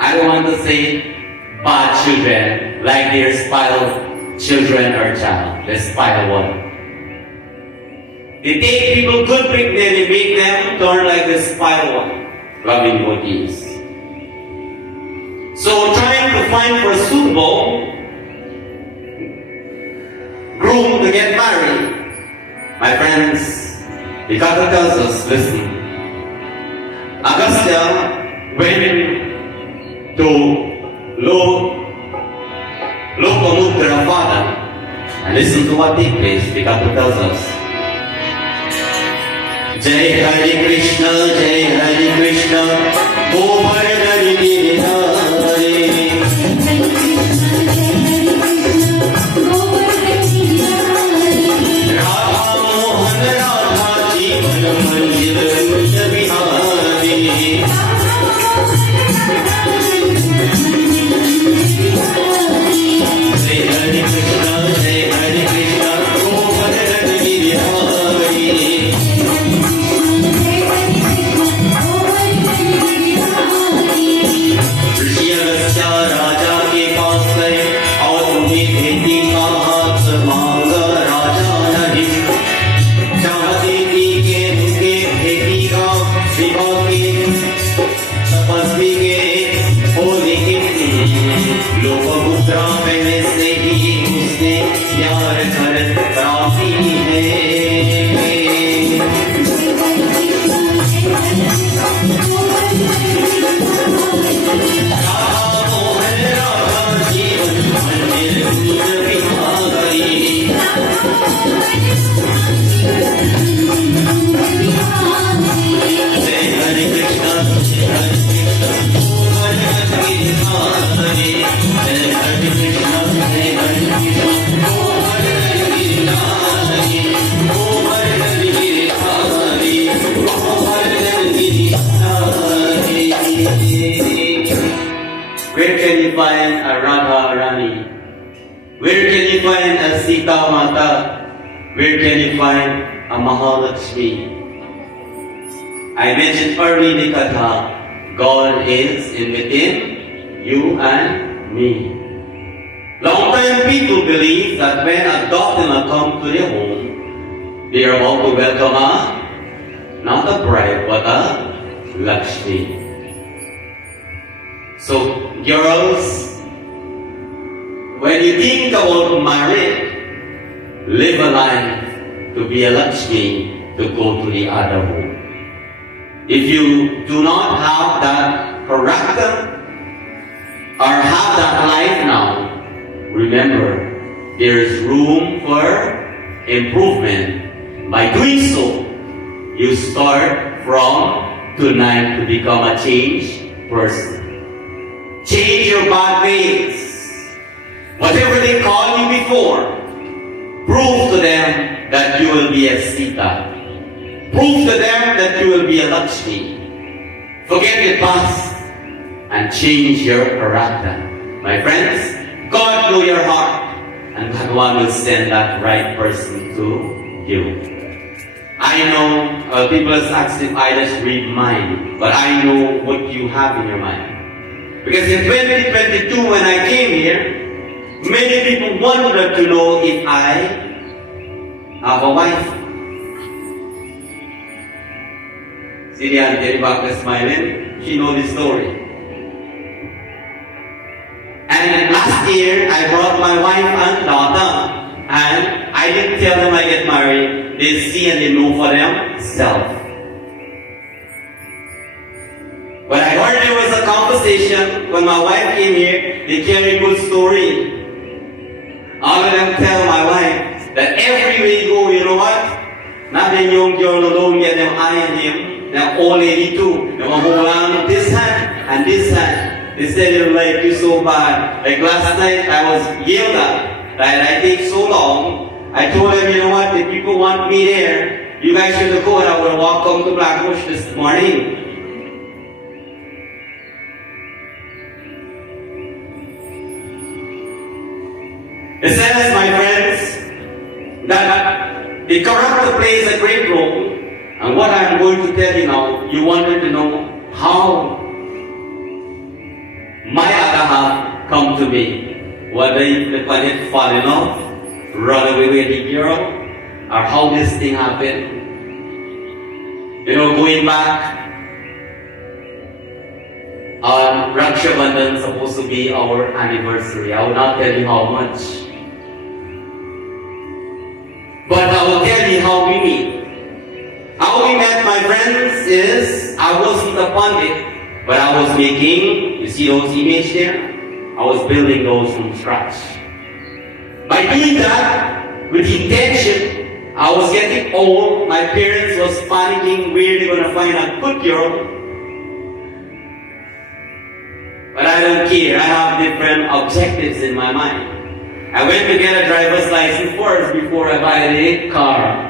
I don't want to say bad children, like their spoiled children or child, the spoiled one. They take people good pick, they make them turn like the spoiled one, loving devotees. So trying to find for a suitable groom to get married, my friends, the Kata tells us, listen, Agastya went to Lokamudra Father, and listen to what takes place. The Kata tells us, Jai Hare Krishna, Govardhani Giridhari. Where can you find a Radha Rani? Where can you find a Sita Mata? Where can you find a Mahalakshmi? I mentioned early in the Katha, God is in within you and me. Long time people believe that when a doctor comes to their home, they are about to welcome not a bride, but a Lakshmi. So, girls, when you think about marriage, live a life to be a Lakshmi, to go to the other home. If you do not have that character or have that that life now, remember, there is room for improvement. By doing so, you start from tonight to become a changed person. Change your bad ways. Whatever they call you before, prove to them that you will be a Sita. Prove to them that you will be a Lakshmi. Forget the past and change your character. My friends, God knows your heart, and Bhagavan will send that right person to you. I know people ask if I just read mind, but I know what you have in your mind. Because in 2022, when I came here, many people wanted to know if I have a wife. See the auntie back smiling? She knows the story. And last year, I brought my wife and daughter, and I didn't tell them I get married. They see and they know for themselves. When I heard there was a conversation, when my wife came here, they carry a good story. All of them tell my wife that everywhere you go, you know what? Not the young girl alone, get them eyeing him. They're old lady too. They will hold on this hand and this hand. They said they like you so bad. Like last night, I was yelled at that I take so long. I told them, you know what? If people want me there, you guys should go, and I will walk up to Blackbush this morning. It says, my friends, that the character plays a great role. And what I'm going to tell you now, you wanted to know how my other half come to me. Whether the Pandit fall in love, run away with the girl, or how this thing happened. You know, going back on Raksha Bandhan supposed to be our anniversary. I will not tell you how much. But I will tell you how we meet. How we met, my friends, is I wasn't a Pandit, but I was making, you see those images there? I was building those from scratch. By doing that, with the intention, I was getting old, my parents was panicking where they're going to find a good girl. But I don't care, I have different objectives in my mind. I went to get a driver's license first before I buy the car.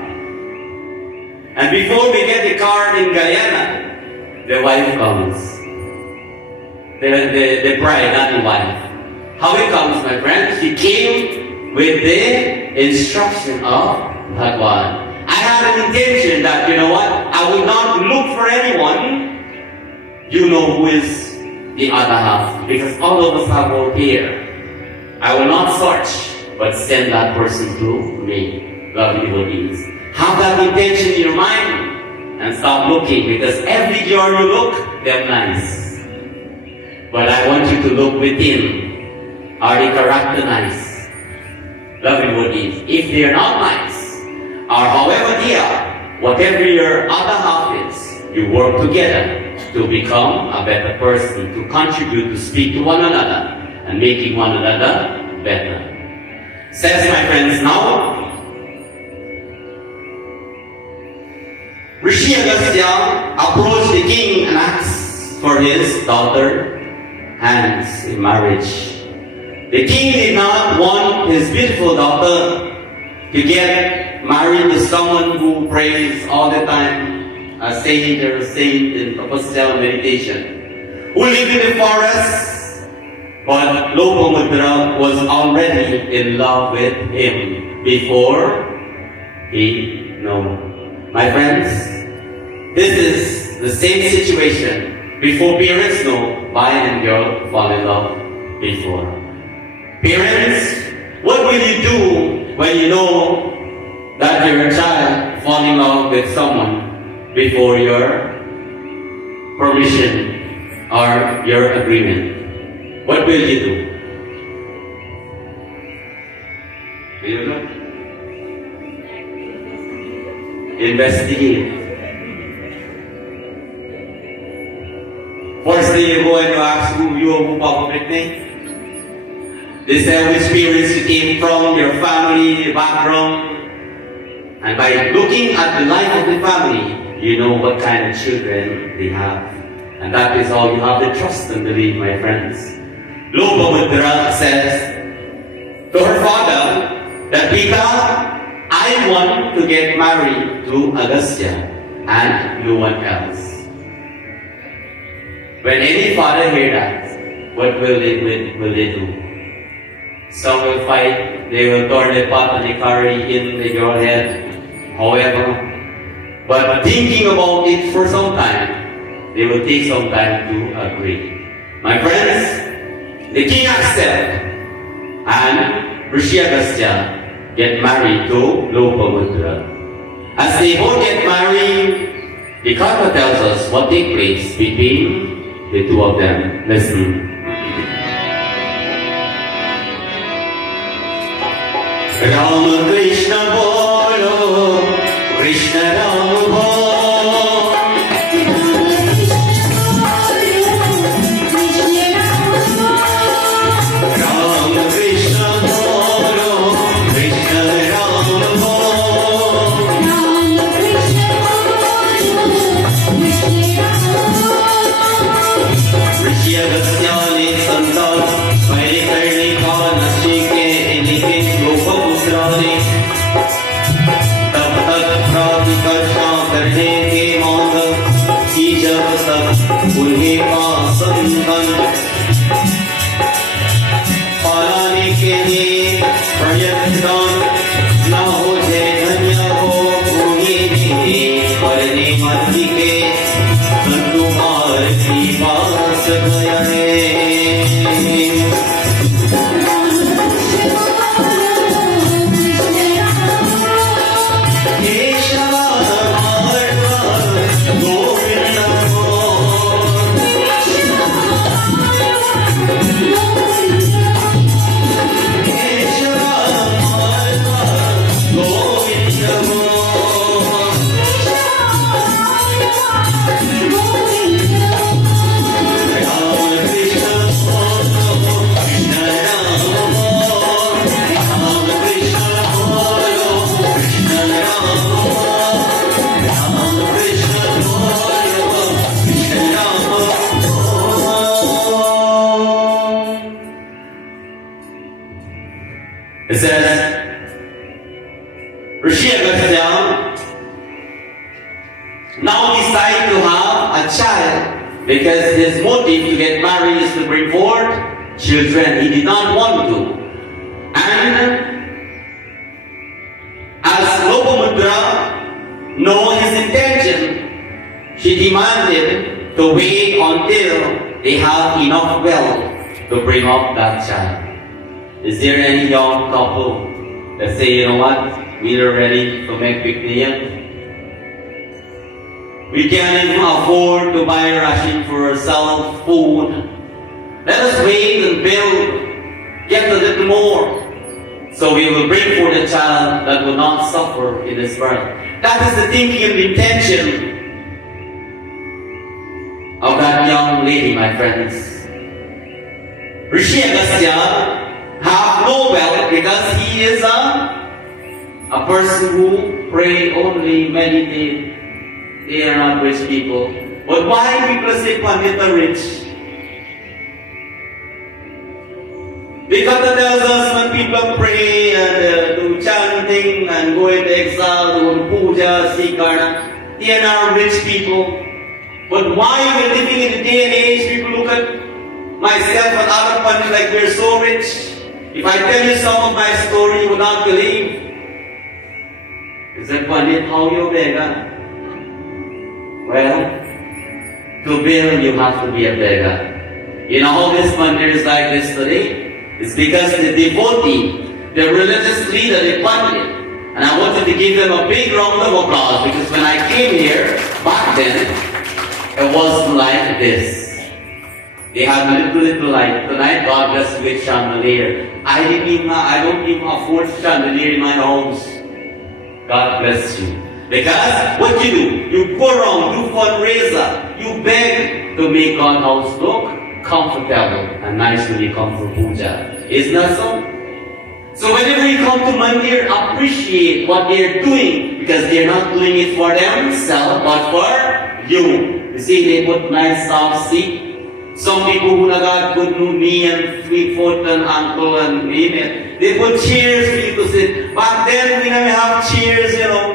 And before we get the car in Gyaan, the wife comes. The bride, not the wife. How it comes, my friends? She came with the instruction of Bhagwan. I had an intention that, you know what? I will not look for anyone. You know who is the other half. Because all of us have our here. I will not search, but send that person to me. Lovely devotees. Have that intention in your mind and stop looking, because every girl you look, they're nice. But I want you to look within. Are they character nice? Lovely devotees. If they are not nice, or however they are, whatever your other half is, you work together to become a better person, to contribute, to speak to one another, and making one another better. Says my friends, now, Rishi Agastya approached the king and asked for his daughter hands in marriage. The king did not want his beautiful daughter to get married to someone who prays all the time, a saint or a saint in tapasya meditation, who lived in the forest, but Lopamudra was already in love with him before he knew. My friends, this is the same situation. Before parents know, boy and girl fall in love before. Parents, what will you do when you know that your child fall in love with someone before your permission or your agreement? What will you do? Will you do? Investigate. Firstly, you go and you ask who you are, who name. This experience you came from your family background. And by looking at the life of the family, you know what kind of children they have. And that is how you have the trust and belief, my friends. Lopamudra says to her father that, Pita, I want to get married to Agastya and no one else. When any father hear that, what will they do? Some will fight, they will turn the pot and they carry in your head. However, but thinking about it for some time, they will take some time to agree. My friends, the king accepts, and Rishi Agastya get married to Lopamudra. As they both get married, the Karma tells us what takes place between the two of them. Listen. Ram Krishna Bolo, Krishna Ram Bolo. Ram Krishna Bolo, Krishna Ram Bolo. Rishi Agastya ne santal, maine karne ka nashike inike Lopamudra ne. तब तक प्रातिकर्षा करने के मांग की जब तक उन्हें पासंदन पालाने के लिए प्रयत्न न हो जय धन्य हो भूमि में परने मति के संतुमार की पास गए It says, Rishi Agastya now decide to have a child because his motive to get married is to bring forth children. He did not want to. And as Lopamudra know his intention, she demanded to wait until they have enough wealth to bring up that child. Is there any young couple that say, you know what, we are ready to make picnic? We can't even afford to buy ration for ourselves, food. Let us wait and build, get a little more. So we will bring forth a child that will not suffer in this world. That is the thinking and the intention of that young lady, my friends. Rishi Agastya have no wealth because he is a person who pray only, meditate. They are not rich people. But why people say Pandit are rich? Because it tells us when people pray and do chanting and go into exile, do puja, sikarna, they are not rich people. But why we're living in the day and age, people look at myself and other Pandits like we're so rich. If I tell you some of my story, you would not believe. Is that Pandit, how you beggar? Well, to build you have to be a beggar. You know how this Mandir is like this today? It's because the devotee, the religious leader, the Pandit, and I wanted to give them a big round of applause because when I came here, back then, it wasn't like this. They have little light. Tonight, God bless you with chandelier. I don't even afford chandelier in my house. God bless you. Because what you do? You go around, you fundraiser, you beg to make God's house look comfortable and nice when you come for puja. Isn't that so? So whenever you come to Mandir, appreciate what they're doing because they're not doing it for themselves but for you. You see, they put nice soft seat. Some people who got good knee and 3 foot and ankle and name it, they put chairs for you to sit. Back then we never have chairs, you know.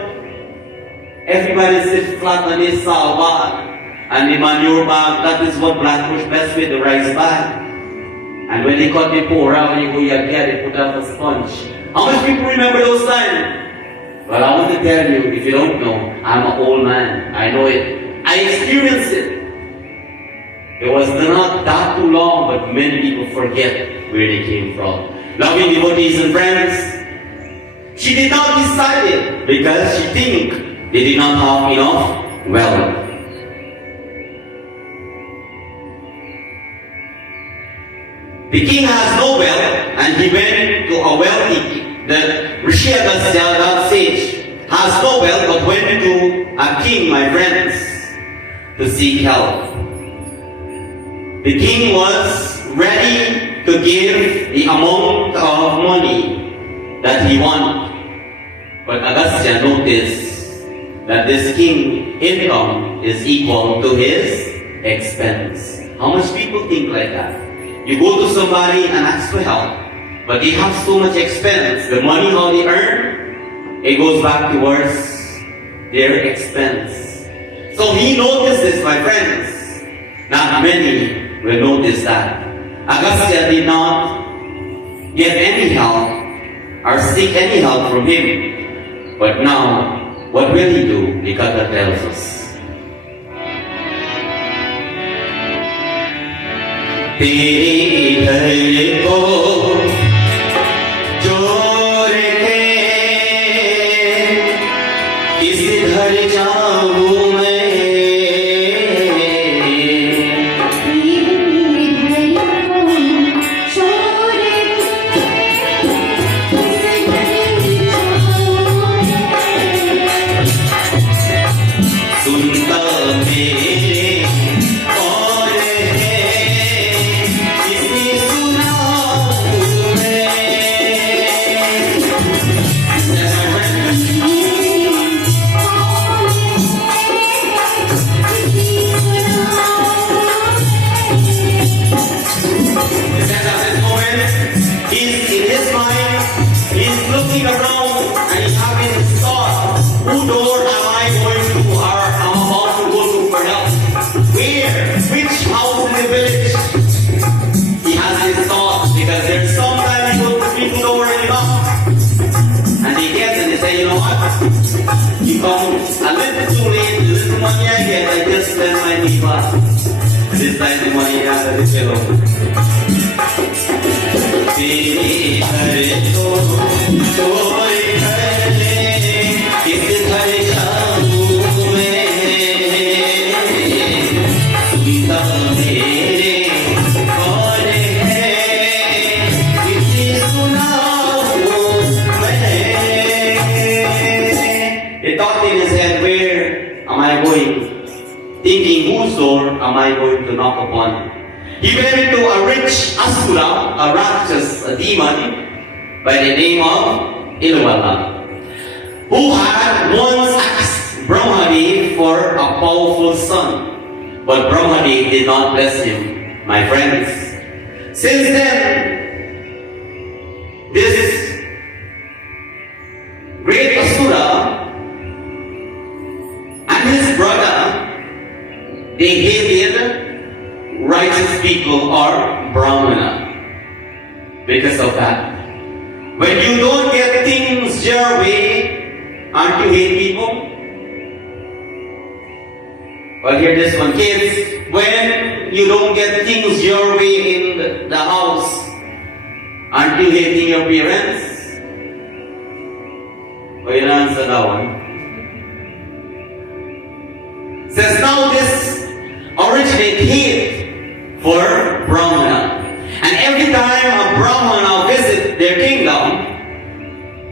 Everybody sit flat on this salva and the manure bag. That is what Blackbush best with the rice bag. And when they cut the pour out, when you go your get it, put up a sponge. How much people remember those times? Well, I want to tell you, if you don't know, I'm an old man. I know it. I experienced it. It was not that too long, but many people forget where they came from. Loving devotees and friends, she did not decide it because she think they did not have enough wealth. The king has no wealth, and he went to a wealthy king. The Rishi Agastya, that sage, has no wealth, but went to a king, my friends, to seek help. The king was ready to give the amount of money that he wanted. But Agastya noticed that this king's income is equal to his expense. How much people think like that? You go to somebody and ask for help, but they have so much expense. The money how they earn, it goes back towards their expense. So he noticed this, my friends. Not many will notice that. Agastya did not get any help or seek any help from him. But now, what will he do? The Katha tells us. तेरे घर को चोर के किस घर जाऊं मैं सुनता मेरे और है किसी सुना तुम्हें He's in his mind, he's looking around and he's having his thoughts. Who door am I going to or am about to go to for help? Where? Which house in the village? He has his thoughts because there's sometimes people don't already know. And they get and they say, you know what? You come a little too late, the little money I get, I just spend my people. This time the money I have to fill up. तेरे घर को कोई घर ले किस घर जाऊं मैं सुनता मेरे कौन है किसी सुनाऊं मैं He thought in his head, where am I going? Thinking, whose door am I going to knock upon? He went into a rich asura, a Rakshas, a demon, by the name of Ilwala, who had once asked Brahmadev for a powerful son. But Brahmadev did not bless him, my friends. Since then, this great asura and his brother, they hated righteous people or Brahmana. Because of that. When you don't get things your way, aren't you hate people? Well, hear this one, kids. When you don't get things your way in the house, aren't you hating your parents? Well, you answer that one. Says now this originate hate for Brahmana. And every time a Brahmana visit their kingdom,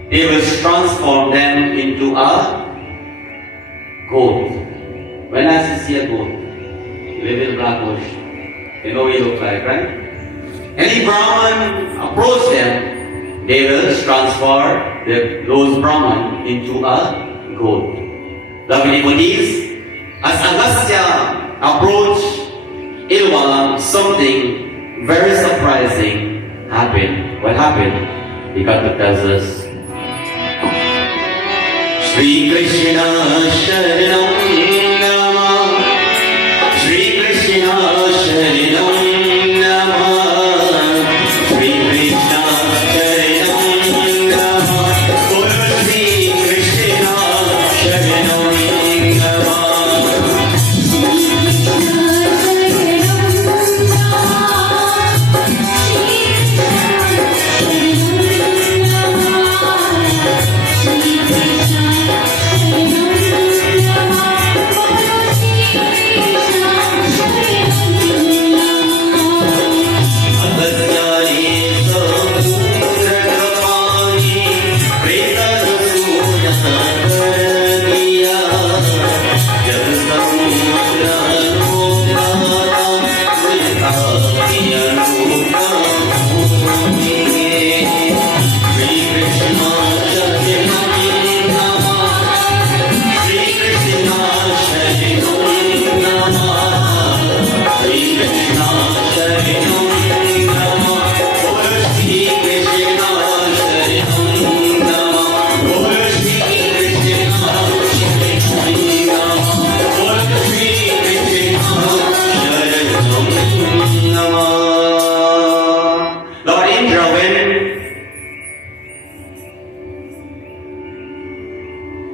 they will transform them into a goat. When last you see a goat? You live in Blackbush. You know what he looks like, right? any Brahman approach them, they will transfer those Brahman into a goat. Lovely devotees, as Agastya approached Ilva, something very surprising happened. What happened? He got to tell us. Shri Krishna Sharanam Namah, Shri Krishna Sharanam Namah, Shri Krishna Sharanam Namah, Guru Shri Krishna Sharanam Namah.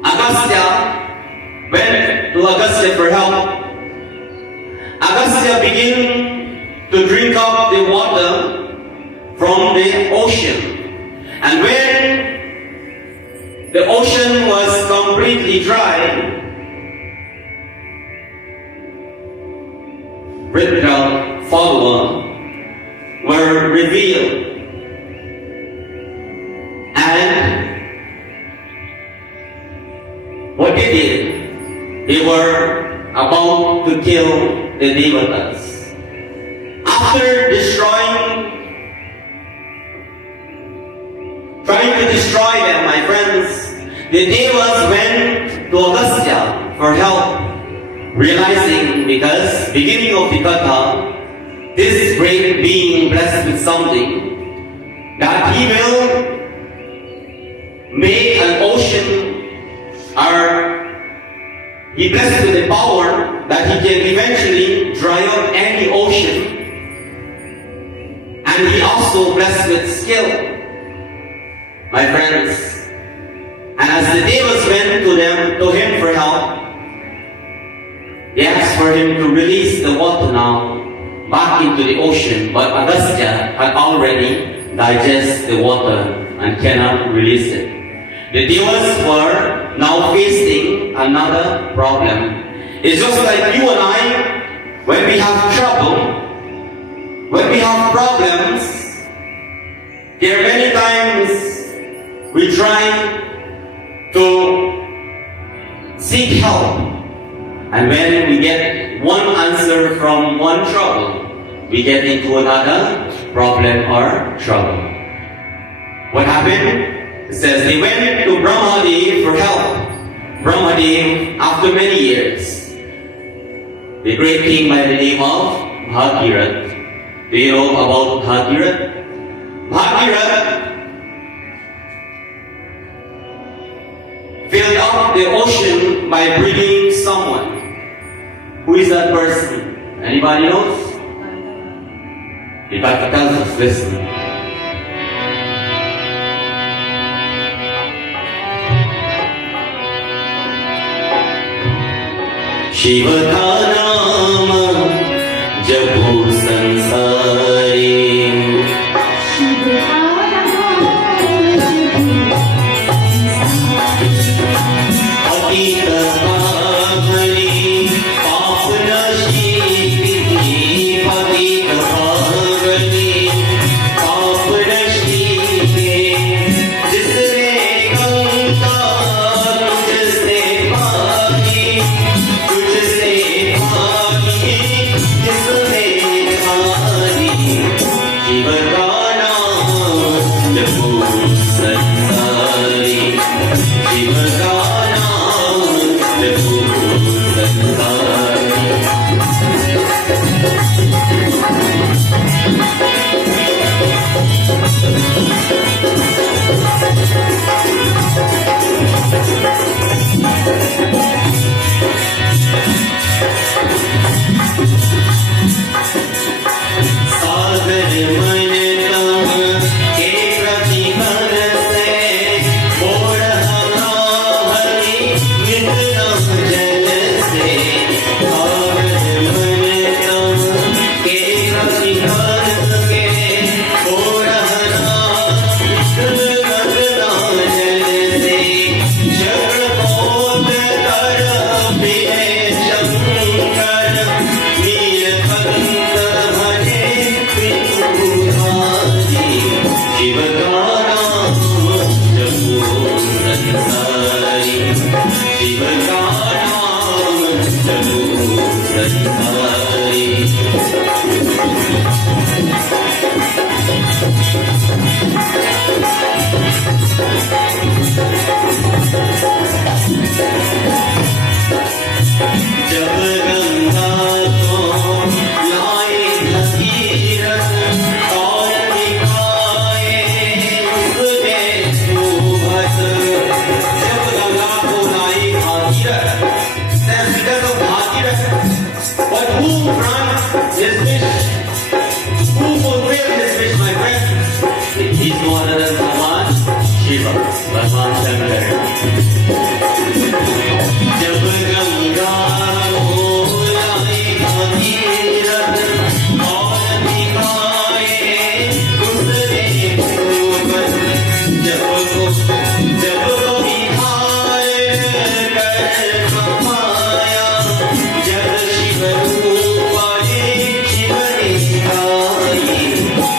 Agastya went to Agastya for help. Agastya began to drink up the water from the ocean. And when the ocean was completely dry, Ridra followers were revealed. And what they did, they were about to kill the Devatas. After trying to destroy them, my friends, the Devas went to Agastya for help, realizing because beginning of the Katha, this great being blessed with something, that he will make an ocean, or he blessed with the power that he can eventually dry up any ocean. And he also blessed with skill, my friends. And as the Devas went to him for help, they asked for him to release the water now back into the ocean, but Agastya had already digested the water and cannot release it. The Devas were now facing another problem. It's just like you and I, when we have trouble, when we have problems, there are many times we try to seek help. And when we get one answer from one trouble, we get into another problem or trouble. What happened? It says they went to Brahmadev for help. Brahmadev, after many years, the great king by the name of Bhagirath. Do you know about Bhagirath? Bhagirath filled up the ocean by bringing someone. Who is that person? Anybody knows? You got to tell us, listen. Shiv का नाम जपो संसारी शिव का नाम अतीत पावनी पाप नशीली अतीत पावनी पाप नशीली जिसने गंगा तुझसे भागी तुझसे भागी जिसने भागी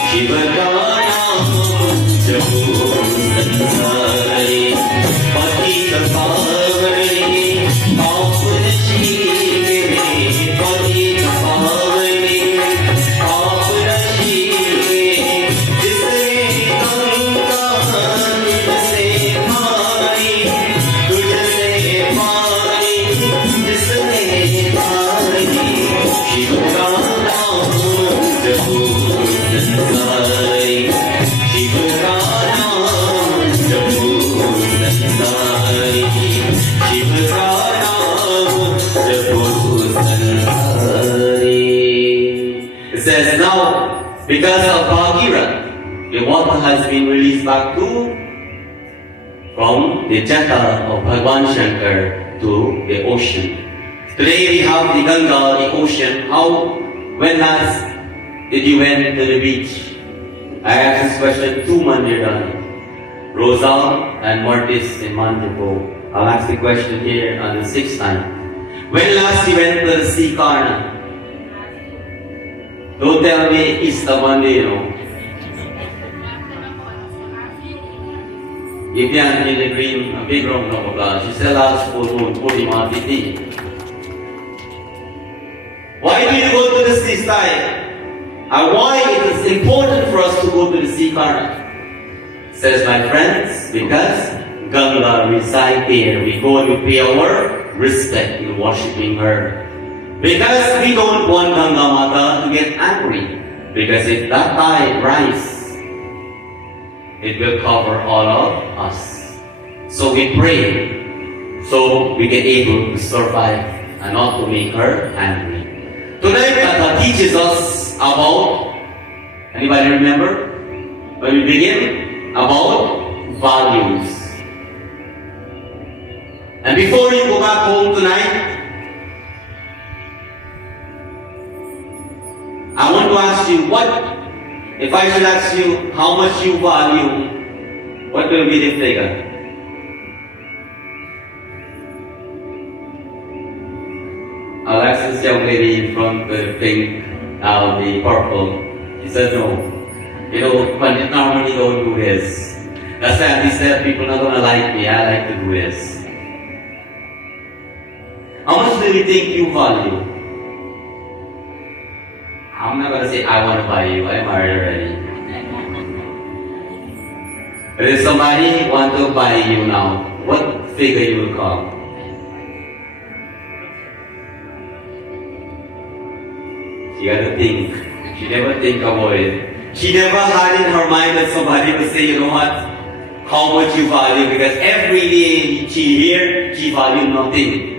शिव का नाम जपो संसारे पतित पावने पाप नशीले पतित पावने पाप नशीले जिसने गंगा तुझसे पानी तुझसे पानी जिसने पानी शिव का नाम जपो संसारे शिव का नाम जपो संसारे शिव का नाम जपो संसारे. It says now, because of Bhagirath, the water has been released back from the jata of Bhagwan Shankar to the ocean. Today we have the Ganga, the ocean. When last did you went to the beach? I asked this question to Mandir, Rosal and Mortis in Mandir. I'll ask the question here on the 6th time. When last you went to the sea Karna? Don't tell me it's the Mandir, If Gyaan in the green, a big room, blah blah blah. She said last full moon, Purnima Tithi. Why do you go to the seaside? And why it is important for us to go to the sea Karna? Says my friends, because Ganga resides there. We go and we pay our respect in worshiping her. Because we don't want Ganga Mata to get angry. Because if that tide rises, it will cover all of us. So we pray, so we get able to survive and not to make her angry. Tonight, Kata teaches us about, anybody remember? When we begin, about values. And before you go back home tonight, I want to ask you, if I should ask you how much you value, what will be the figure? I'll ask this young lady in front, the pink, the purple. She said no. Pandit normally don't do this. That's why he said people are not gonna like me. I like to do this. How much do you think you value? I'm not gonna say I want to buy you. I'm married already. But if somebody want to buy you now, what figure you will call? She got to think. She never think about it. She never had in her mind that somebody would say, you know what, how much you value, because every day she hear, she value nothing.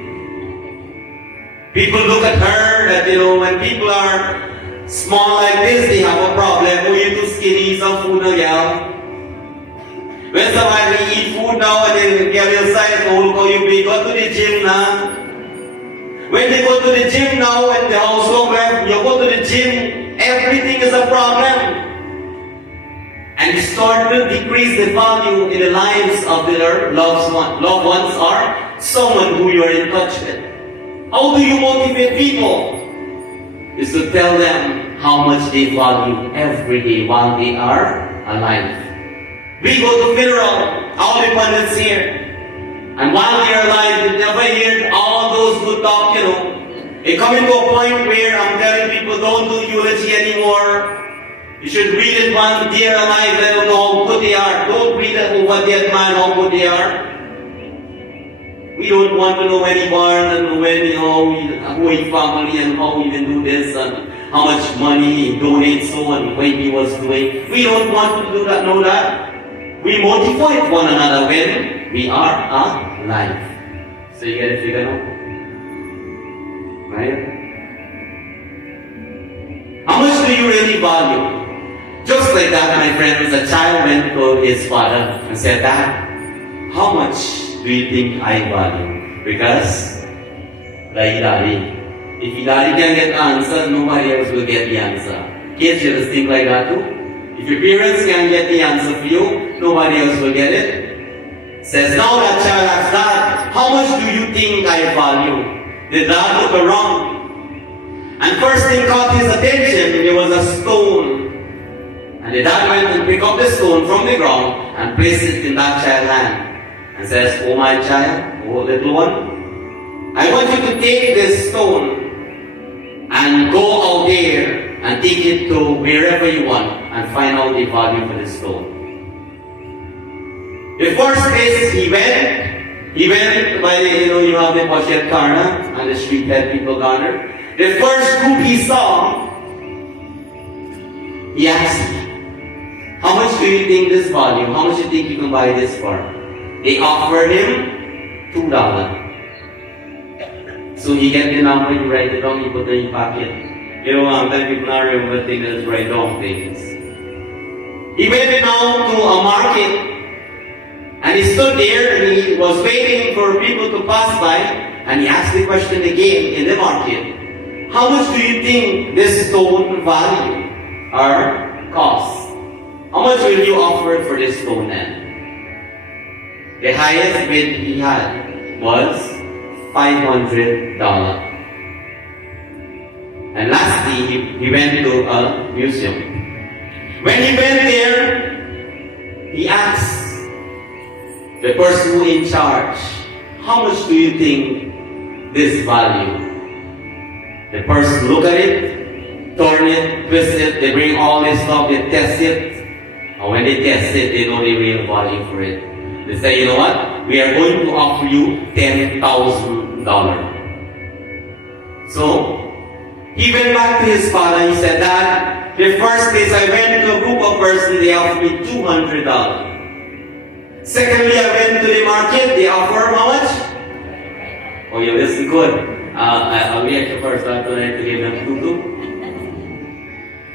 People look at her that, when people are small like this, they have a problem. Oh, you're too skinny, some food now, yeah. When somebody eat food now and then get your size, oh, look how you big, go to the gym now. When they go to the gym now and the house long life, you go to the gym, everything is a problem. And you start to decrease the value in the lives of their loved ones or someone who you are in touch with. How do you motivate people? Is to tell them how much they value every day while they are alive. We go to funeral, all the pundits here. And while they're alive, they never hear all those good talk, It coming to a point where I'm telling people don't do eulogy anymore. You should read it while they're alive, let them know how good they are. Don't read it over dead man, how good they are. We don't want to know when he born and when, who his family and how he even do this and how much money he donates so and when he was doing. We don't want to know that. We motivate one another when we are alive. So you get it figured out? Right? How much do you really value? Just like that, my friend, as a child went to his father and said, Dad, how much do you think I value? Because, like Daddy, if Daddy can get the answer, nobody else will get the answer. Kids, you just think like that too? If your parents can get the answer for you, nobody else will get it. Says, now that child asks, Dad, how much do you think I value? Did Dad look around? And first thing caught his attention, there was a stone. And the stone from the ground and placed it in that child's hand and says, "Oh my child, oh little one, I want you to take this stone and go out there and take it to wherever you want and find out the value for the stone." The first place he went by the, you have the Pochet Karna and the street head people garner. The first group he saw, he asked, "How much do you think this value? How much do you think you can buy this for?" They offered him $2. So he get the number, you write it down, you put it in your pocket. Sometimes people not remember things, just write down things. He went now to a market and he stood there and he was waiting for people to pass by and he asked the question again in the market, "How much do you think this stone value or cost? How much will you offer for this stone then?" The highest bid he had was $500. And lastly, he went to a museum. When he went there, he asked the person who in charge, "How much do you think this value?" The person look at it, turn it, twist it, they bring all this stuff, they test it. And when they test it, they know the real value for it. They say, "You know what? We are going to offer you $10,000. So, he went back to his father, he said, "Dad, the first place I went to a group of persons, they offered me $200. Secondly, I went to the market, they offered how much?" Oh, you listen good. I'll be at the first time tonight to give them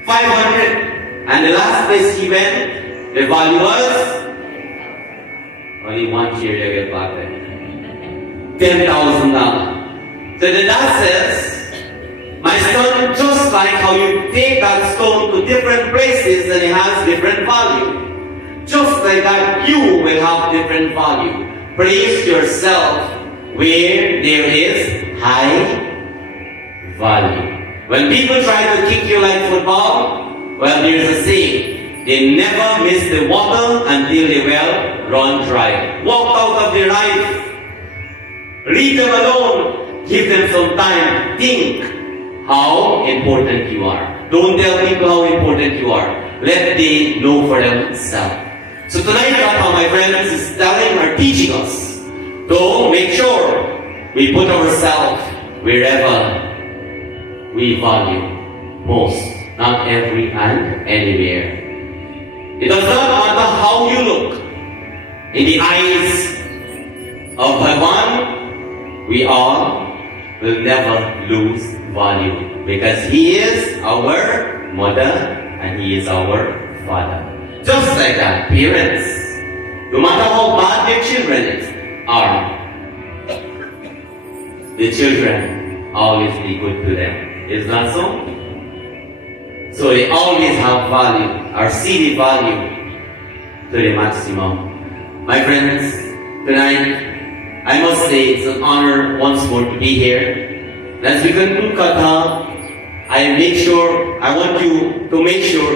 $500. And the last place he went, the value was only one year to get back there. $10,000. So the dad says, "My son, just like how you take that stone to different places and it has different value, just like that you will have different value. Place yourself where there is high value." When people try to kick you like football, well, there's a saying, they never miss the water until the well run dry. Walk out of their life. Leave them alone. Give them some time. Think how important you are. Don't tell people how important you are. Let them know for themselves. So tonight, Papa, my friends, is telling or teaching us to make sure we put ourselves wherever we value most, not every and anywhere. It does not matter how you look. In the eyes of Bhagwan, we all will never lose value because He is our mother and He is our father. Just like that, parents, no matter how bad their children are, the children always be good to them. Is that so? So they always have value, or see the value to the maximum. My friends, tonight, I must say it's an honor once more to be here. As we conclude Katha, I want you to make sure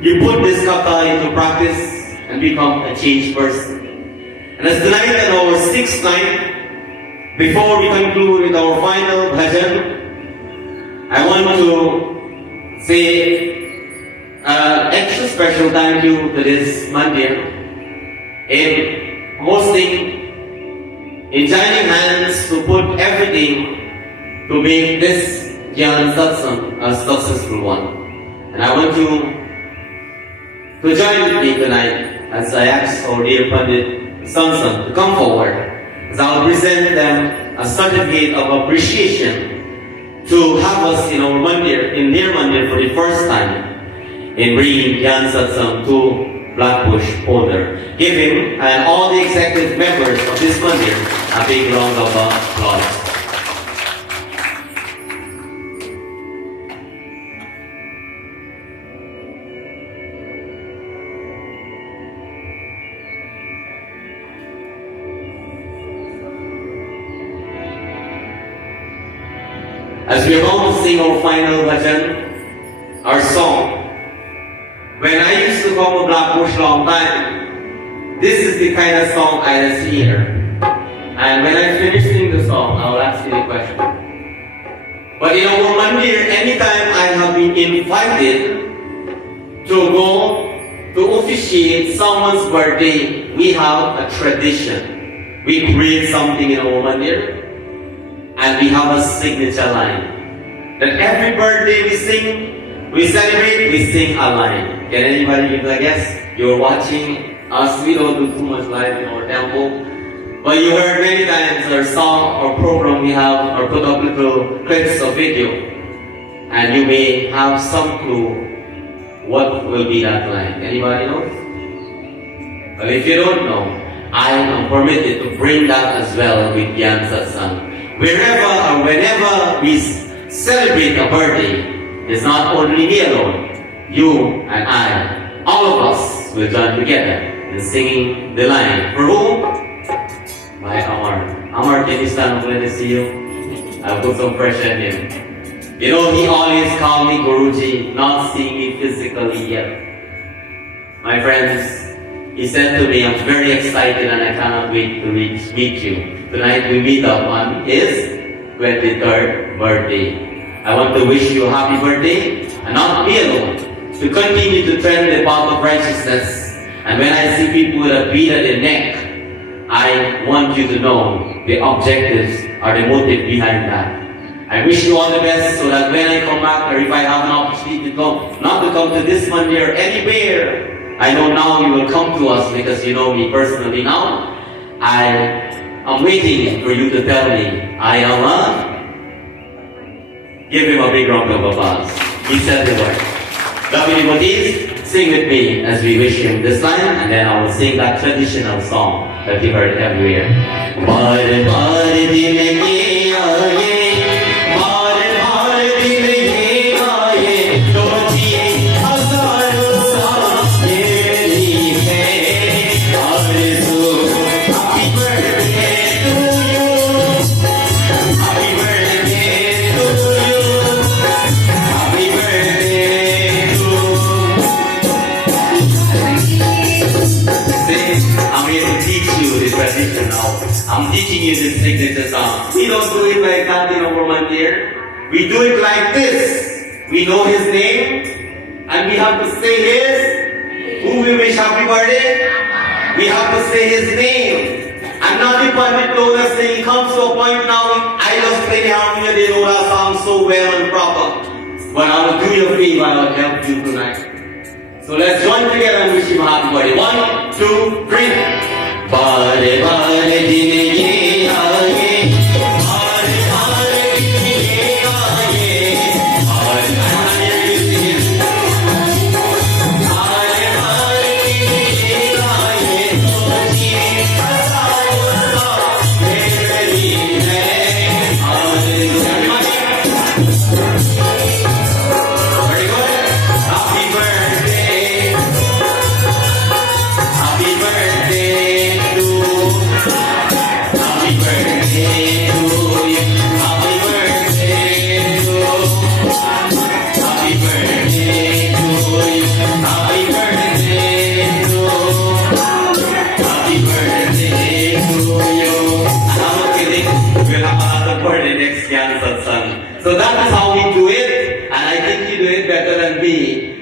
you put this Katha into practice and become a changed person. And as tonight and our sixth night, before we conclude with our final bhajan, I want to say extra special thank you to this Mandir in hosting, in joining hands to put everything to make this Gyaan Satsangh a successful one. And I want you to join with me tonight as I ask our dear Pandit Ramdat to come forward, as I will present them a certificate of appreciation to have us in our Mandir, in their Mandir for the first time in bringing Gyaan Satsangh to Blackbush Polder. Give him and all the executive members of this Mandir a big round of applause. As we are about to sing our final bhajan, our song, When I used to come to Blackbush long time, this is the kind of song I just hear. And when I finish singing the song, I'll ask you the question. But in our Mandir, anytime I have been invited to go to officiate someone's birthday, we have a tradition. We create something in our Mandir, and we have a signature line. That every birthday we sing, we celebrate, we sing a line. Can anybody give a guess? You're watching us, we don't do too much live in our temple. But you heard many times our song or program we have or put up little clips of video. And you may have some clue what will be that line. Anybody know? Well, if you don't know, I am permitted to bring that as well with Gyaan Satsangh. Wherever or whenever we celebrate a birthday, it's not only me alone. You and I, all of us will join together in singing the line. For whom? My Amar. Amar, can you stand up? Let me see you. I'll put some pressure in him. You know, he always called me Guruji, not seeing me physically yet. My friends, he said to me, I'm very excited and I cannot wait to meet you. Tonight we meet up on his 23rd birthday. I want to wish you a happy birthday and not be alone. To continue to tread the path of righteousness. And when I see people with a bead at their neck, I want you to know the objectives or the motive behind that. I wish you all the best so that when I come back or if I have an opportunity to come, not to come to this Mandir or anywhere, I know now you will come to us because you know me personally now. I am waiting for you to tell me, I am a... Give him a big round of applause. He said the word. Lovely devotees, sing with me as we wish him this line, and then I will sing that traditional song that you heard everywhere. Baar baar dil ye aaye, baar baar dil ye aaye, to jiye hazaron saal ye hai arzu. Happy birthday to you, happy birthday to you, happy birthday to I'm here to teach you the tradition now. I'm teaching you the signature song. We don't do it like that in our Mandir. We do it like this. We know his name and we have to say his. Who we wish happy birthday? We have to say his name. And not the Pandit Ramdat saying he comes to a point now, I just play the harmony, they know that song so well and proper. But I will do you a favor, I will help you tonight. So let's join together and wish him a happy birthday. 1, 2, 3. Baare baare din ye aaye, baare baare din ye aaye, baare baare din ye aaye, to jiye hazaron saal meri hai arzu. Very good. Happy birthday. Happy birthday. Happy birthday to you. Happy birthday to you. Happy birthday to you. Happy birthday to you. Happy birthday to you. And I'm not kidding. We'll have another birthday next Gyaan Satsangh. So that is how we do it. And I think you do it better than me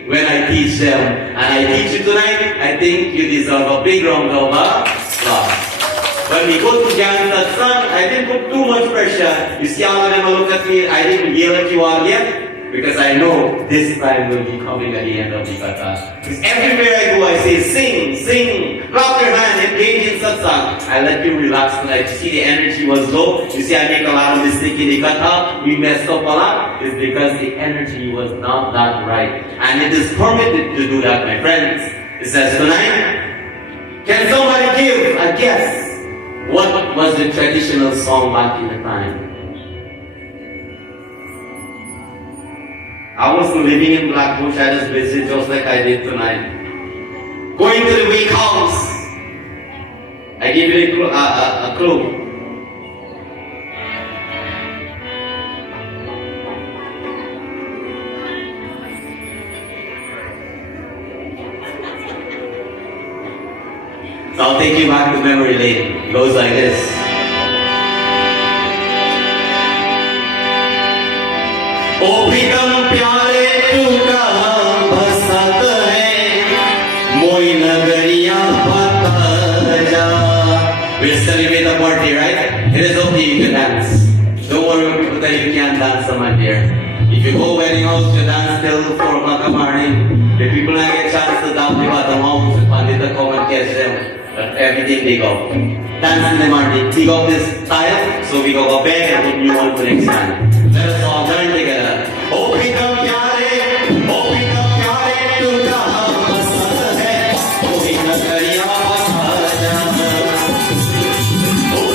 when I teach them. And I teach you tonight. I think you deserve a big round of applause. When we go to Gyaan Satsangh, I didn't put too much pressure. You see all of them look at me, I didn't yell at you all yet, because I know this time will be coming at the end of the katha. Because everywhere I go, I say, sing, sing, clap your hand, engage in Satsangh. I let you relax tonight. You see the energy was low. You see I make a lot of mistakes in the katha. We messed up a lot. It's because the energy was not that right. And it is permitted to do that, my friends. It says tonight, can somebody give a guess? What was the traditional song back in the time? I was living in Blackbush, I just visited just like I did tonight. Going to the wake house. I give you a clue. So I'll take you back to memory lane. It goes like this. ओ प्रीतम प्यारे तू कहाँ बसत है मोई नगरिया पता जा. We're celebrating the party, right? It is okay, you can dance. Don't worry when people that you can't dance on my dear. If you go wedding house, you dance till 4 o'clock in the morning. The people don't get a chance to dance the bottom house, the Pandit come and catch them. But everything they go. Dance in the morning. We got this style, so we go back and put new one for next time. Let us all learn together. Oh, प्रीतम प्यारे, oh, प्रीतम प्यारे, तू कहाँ बसत है, मोही नगरिया पता जा. Oh,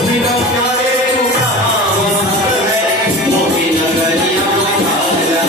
प्रीतम प्यारे, तू कहाँ बसत है, मोही नगरिया पता जा.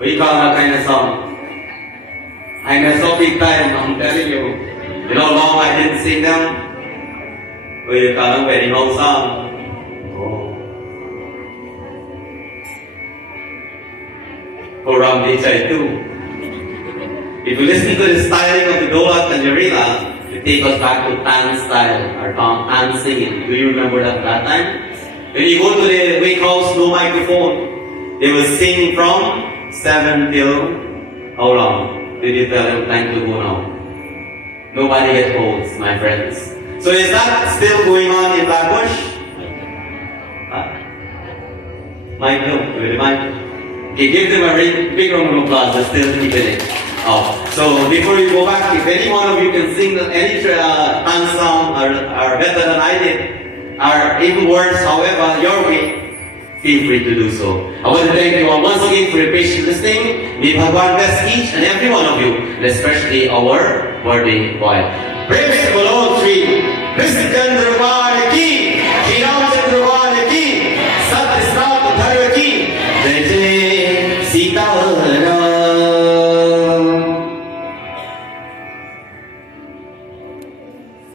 We call that kind of song. I messed up big time, I'm telling you. You know how long I didn't sing them? We call them wedding house song. Oh. For Ramdat too. If you listen to the styling of the Dolat and Jarila, it takes us back to Tan style, or Tan singing. Do you remember that time? When you go to the wake house, no microphone. They will sing from 7 till how long? Did you tell them time to go now? Nobody gets holds, my friends. So is that still going on in Blackbush? Huh? Mike, no, really, Mike? Okay, give them a big round of applause. They're still keeping it. Oh. So before we go back, if any one of you can sing any dance song or better than I did, or even worse, however, your way, feel free to do so. I want to thank you all once again for your patient listening. May Bhagwan bless each and every one of you, and especially our birthday boy. Praise the Lord, Sri Krishna Chandra ki, Shri Ram Chandra ki, Satya Dharma ki, Jai Jai Sita Ram.